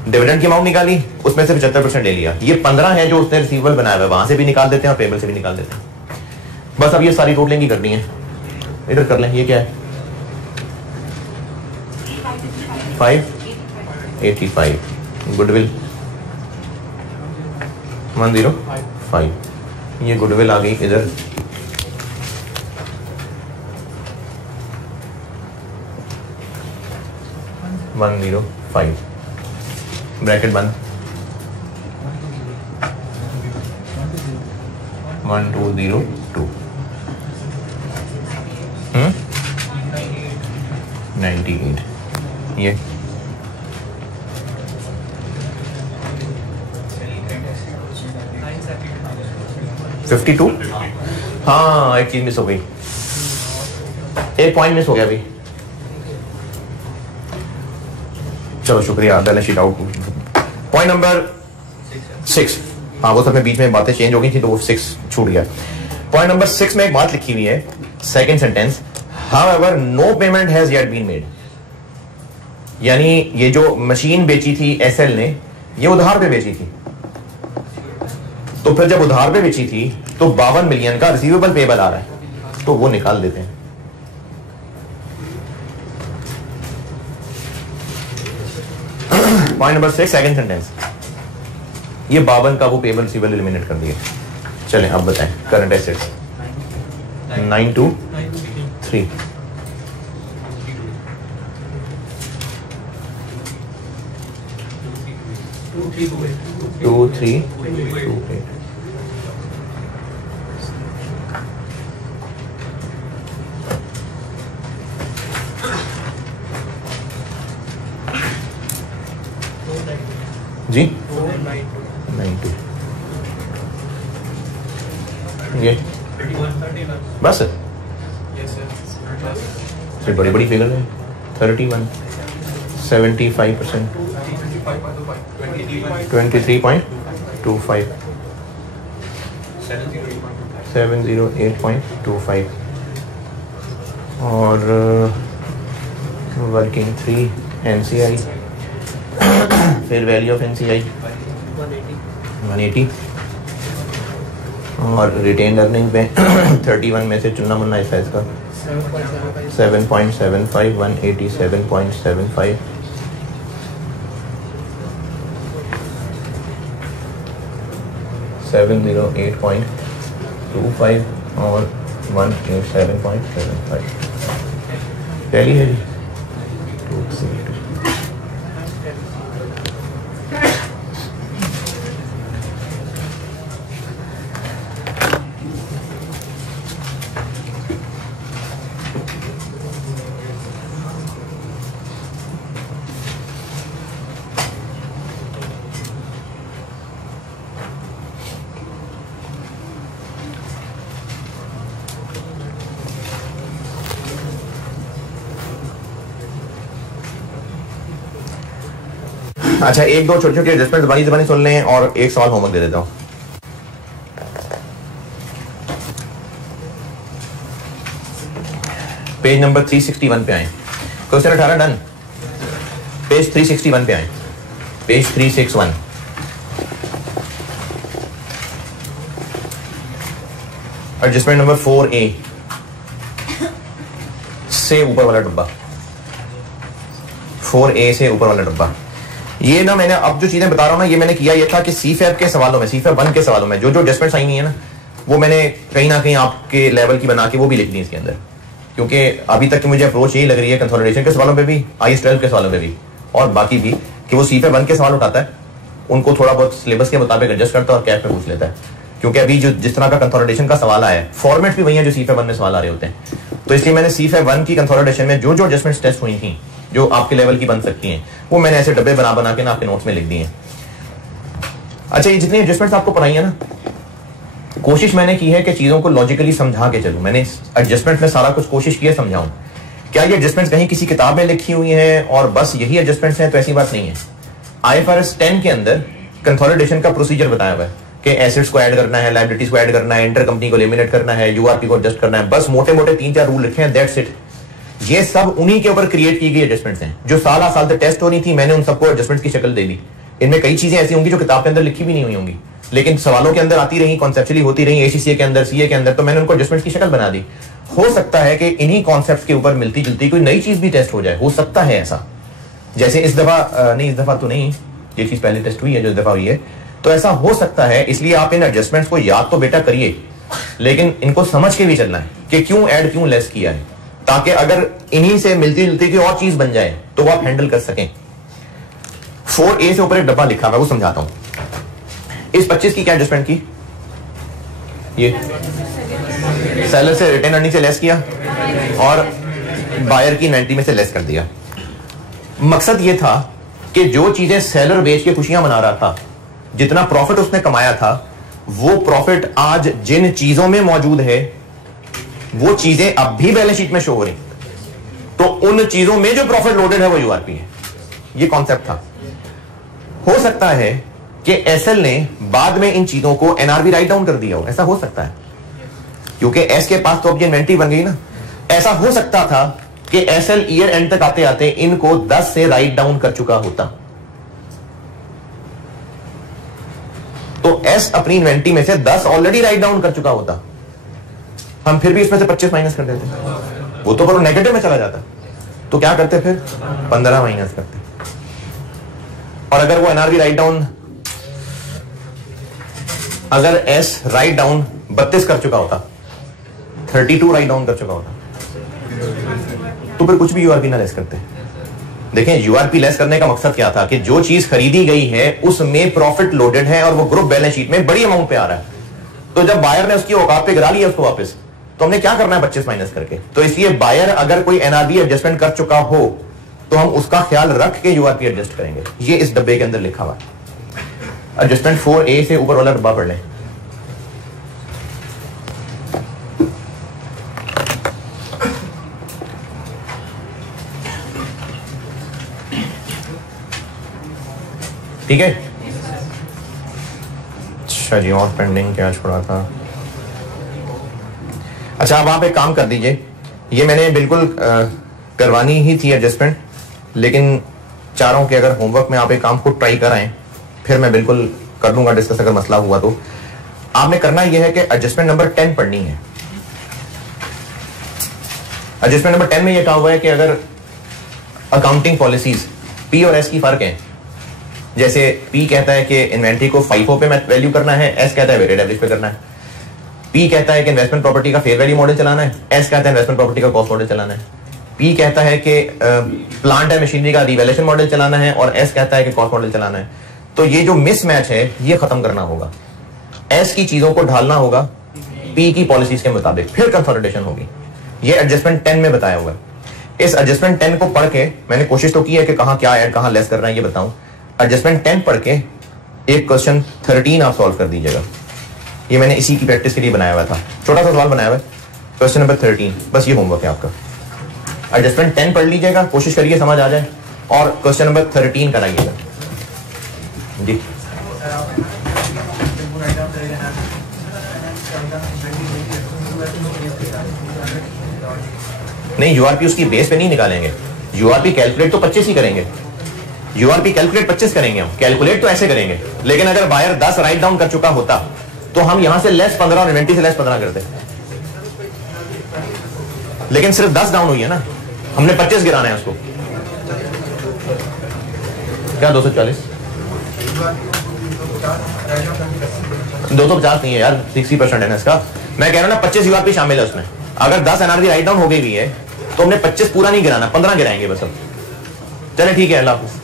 डिविडेंड की अमाउंट निकाली, उसमें से 75% ले लिया। ये 15 है जो उसने रिसीवेबल बनाया हुआ है, वहां से भी निकाल देते हैं और पेबल से भी निकाल देते हैं। बस अब ये सारी टोटलिंग ही करनी है। इधर कर लें, ये क्या है? 585 गुडविल 105, ये गुडविल आ गई इधर। ब्रैकेट बंद, 1202 98, ये $52। हाँ एक चीज मिस हो गई, एक पॉइंट मिस हो गया अभी। चलो शुक्रिया, balance sheet out. Point number 6, हाँ वो सब में बीच में बातें चेंज हो गई थी तो वो 6 छूट गया। पॉइंट नंबर 6 में एक बात लिखी हुई है, second sentence, however no payment has yet been made. यानी ये जो मशीन बेची थी एसएल ने, ये उधार पे बेची थी, तो फिर जब उधार पे बेची थी तो 52 मिलियन का रिसीवेबल पेबल आ रहा है, तो वो निकाल देते हैं। पॉइंट नंबर 6 सेकंड सेंटेंस, ये 52 का वो पेबल रिसीवेबल एलिमिनेट कर दिए। चलें अब बताएं करंट एसेट्स 923 2328। जी 92, ये बस ये बड़ी बड़ी फिगर है। 31 75%, 23.25, 708.25 और वर्किंग 3 NCI, फिर वैल्यू ऑफ NCI 180 और रिटेन अर्निंग पे 31 में से चुनना मुन्ना है इसका 7.75, 187.75, 708.25 और 187.75 टैली है जी। 232 अच्छा, एक दो छोटे छोटे एडजस्टमेंट जबानी सुन लें और एक सवाल होमवर्क दे देता हूं। पेज नंबर 361 पे आए, क्वेश्चन 18 डन। पेज 361 पे आए, पेज 361। एडजस्टमेंट नंबर 4A से ऊपर वाला डब्बा, 4A से ऊपर वाला डब्बा। ये ना मैंने अब जो चीजें बता रहा हूं ना, ये मैंने किया ये था कि सीफैब के सवालों में, सीफैब 1 के सवालों में जो जो एडजस्टमेंट्स आई हुई है ना, वो मैंने कहीं ना कहीं आपके लेवल की बना के वो भी लिख दी इसके अंदर, क्योंकि अभी तक की मुझे अप्रोच यही लग रही है कंसोलिडेशन के सवालों पे भी, IAS 12 के सवालों पे भी और बाकी भी, कि वो सीफैब 1 के सवाल उठाता है, उनको थोड़ा बहुत सिलेबस के मुताबिक एडजस्ट करता है और कैफ में पूछ लेता है। क्योंकि अभी जो जिस तरह का कंसोलिडेशन का सवाल आया है, फॉर्मेट भी वही है जो सीफैब 1 में सवाल आ रहे होते हैं। तो इसलिए मैंने सीफैब 1 की कंसोलिडेशन में जो जो एडजस्टमेंट्स टेस्ट हुई थी जो आपके लेवल की बन सकती हैं, वो मैंने ऐसे डब्बे बना बना के ना आपके नोट्स में लिख दिए। अच्छा, ये जितनी एडजस्टमेंट्स आपको पढ़ाई है ना, कोशिश मैंने की है कि चीजों को लॉजिकली समझा के चलूं। मैंने एडजस्टमेंट में सारा कुछ कोशिश की है समझाऊं, क्या ये एडजस्टमेंट्स कहीं किसी किताब में लिखी हुई हैं और बस यही एडजस्टमेंट्स हैं? तो ऐसी बात नहीं है। IFRS 10 के अंदर कंसोलिडेशन का प्रोसीजर बताया हुआ है कि एसेट्स को ऐड करना है, लायबिलिटीज को ऐड करना है, इंटर कंपनी को एलिमिनेट करना है, यूआरपी को एडजस्ट करना है। बस मोटे मोटे 3-4 रूल लिखे हैं, दैट्स इट। ये सब उन्हीं के ऊपर क्रिएट की गई एडजस्टमेंट्स हैं जो साल तक टेस्ट हो रही थी। मैंने उन सबको एडजस्टमेंट की शक्ल दे दी। इनमें कई चीजें ऐसी होंगी जो किताब के अंदर लिखी भी नहीं हुई होंगी, लेकिन सवालों के अंदर आती रही, कॉन्सेप्चुअली होती रही, ACCA के अंदर, CA के अंदर, तो मैंने उनको एडजस्टमेंट की शक्ल बना दी। हो सकता है कि इन्हीं कॉन्सेप्ट्स के ऊपर मिलती जुलती कोई नई चीज भी टेस्ट हो जाए, हो सकता है ऐसा। जैसे इस दफा नहीं, इस दफा तो नहीं, ये चीज पहले टेस्ट हुई है जो इस दफा हुई है, तो ऐसा हो सकता है। इसलिए आप इन एडजस्टमेंट्स को याद तो बेटा करिए, लेकिन इनको समझ के भी चलना है कि क्यों ऐड क्यों लेस किया है, ताकि अगर इन्हीं से मिलती जुलती कोई और चीज बन जाए तो वो आप हैंडल कर सकें। 4A से ऊपर एक डब्बा लिखा हुआ है, वो समझाता हूं। इस 25 की क्या एडजस्टमेंट की? ये सेलर से रिटेन अर्निंग से लेस किया और बायर की इन्वेंटरी में से लेस कर दिया। मकसद ये था कि जो चीजें सेलर बेच के खुशियां मना रहा था, जितना प्रॉफिट उसने कमाया था, वो प्रॉफिट आज जिन चीजों में मौजूद है वो चीजें अब भी बैलेंस शीट में शो हो रही, तो उन चीजों में जो प्रॉफिट लोडेड है वो यूआरपी है। ये कॉन्सेप्ट था। हो सकता है कि एसएल ने बाद में इन चीजों को एनआरवी राइट डाउन कर दिया हो, ऐसा हो सकता है, क्योंकि एस के पास तो अब ये इन्वेंटरी बन गई ना। ऐसा हो सकता था कि एसएल ईयर एंड तक आते आते इनको 10 से राइट डाउन कर चुका होता, तो एस अपनी इन्वेंटरी में से 10 ऑलरेडी राइट डाउन कर चुका होता, हम फिर भी इसमें से 25 माइनस कर देते, वो तो पर नेगेटिव में चला जाता। तो क्या करते फिर? 15 माइनस करते। और अगर वो एनआरवी राइट डाउन, अगर एस राइट डाउन 32 कर चुका होता, 32 राइट डाउन कर चुका होता, तो फिर कुछ भी यूआरपी ना लेस करते। देखें, यूआरपी लेस करने का मकसद क्या था कि जो चीज खरीदी गई है उसमें प्रॉफिट लोडेड है और वो ग्रुप बैलेंस शीट में बड़ी अमाउंट पे आ रहा है, तो जब बायर ने उसकी औकात पे गिरा लिया उसको वापस, तो हमने क्या करना है? 25 माइनस करके। तो इसलिए बायर अगर कोई एनआरवी एडजस्टमेंट कर चुका हो तो हम उसका ख्याल रख के यूआरपी एडजस्ट करेंगे। ये इस डब्बे के अंदर लिखा हुआ है। एडजस्टमेंट 4A से ऊपर वाला डब्बा पढ़ लें। ठीक है, अच्छा जी, और पेंडिंग क्या छोड़ा था? अच्छा, अब आप एक काम कर दीजिए, ये मैंने बिल्कुल करवानी ही थी एडजस्टमेंट, लेकिन चाह रहा हूं कि अगर होमवर्क में आप एक काम को ट्राई कराएं, फिर मैं बिल्कुल कर दूंगा डिस्कस अगर मसला हुआ तो। आपने करना यह है कि एडजस्टमेंट नंबर 10 पढ़नी है। एडजस्टमेंट नंबर 10 में यह कहा हुआ है कि अगर अकाउंटिंग पॉलिसीज पी और एस की फर्क है, जैसे पी कहता है कि इन्वेंटरी को FIFO पे वैल्यू करना है, एस कहता है वेटेड एवरेज पे करना है। पी कहता है कि इन्वेस्टमेंट प्रॉपर्टी का फेयर वैल्यू मॉडल चलाना है, एस कहता है इन्वेस्टमेंट प्रॉपर्टी का कॉस्ट मॉडल चलाना है। पी कहता है कि प्लांट एंड मशीनरी का रिवैल्यूएशन मॉडल चलाना है और एस कहता है कि कॉस्ट मॉडल चलाना है। तो ये जो मिसमैच है ये खत्म करना होगा, एस की चीजों को ढालना होगा पी की पॉलिसीज के मुताबिक, फिर कंसोलिडेशन होगी। ये एडजस्टमेंट 10 में बताया हुआ है। इस एडजस्टमेंट 10 को पढ़ के मैंने कोशिश तो की है कि कहां क्या ऐड कहां लेस करना है ये बताऊं। एडजस्टमेंट 10 पढ़ के एक क्वेश्चन 13 आप सॉल्व कर दीजिएगा। ये मैंने इसी की प्रैक्टिस के लिए बनाया हुआ था, छोटा सा सवाल बनाया हुआ है, क्वेश्चन नंबर 13। बस ये होमवर्क है आपका। एडजस्टमेंट 10 पढ़ लीजिएगा, कोशिश करिए समझ आ जाए, और क्वेश्चन नंबर 13 कराइएगा जी। नहीं, यूआरपी उसकी बेस पे नहीं निकालेंगे, यूआरपी कैलकुलेट तो 25 ही करेंगे। यूआरपी कैलकुलेट 25 करेंगे हम, कैलकुलेट तो ऐसे करेंगे। लेकिन अगर बायर 10 राइट डाउन कर चुका होता तो हम यहां से लेस 15 और इन्वेंटरी से लेस 15 करते, लेकिन सिर्फ 10 डाउन हुई है ना, हमने 25 गिराना है उसको। क्या 240 250 नहीं है यार, 60% है ना इसका। मैं कह रहा हूं ना 25 यूआरपी शामिल है उसमें। अगर 10 एनआरवी राइट डाउन हो गई हुई है तो हमने 25 पूरा नहीं गिराना, 15 गिराएंगे बस अब। चले ठीक है, अल्लाह हाफिज़।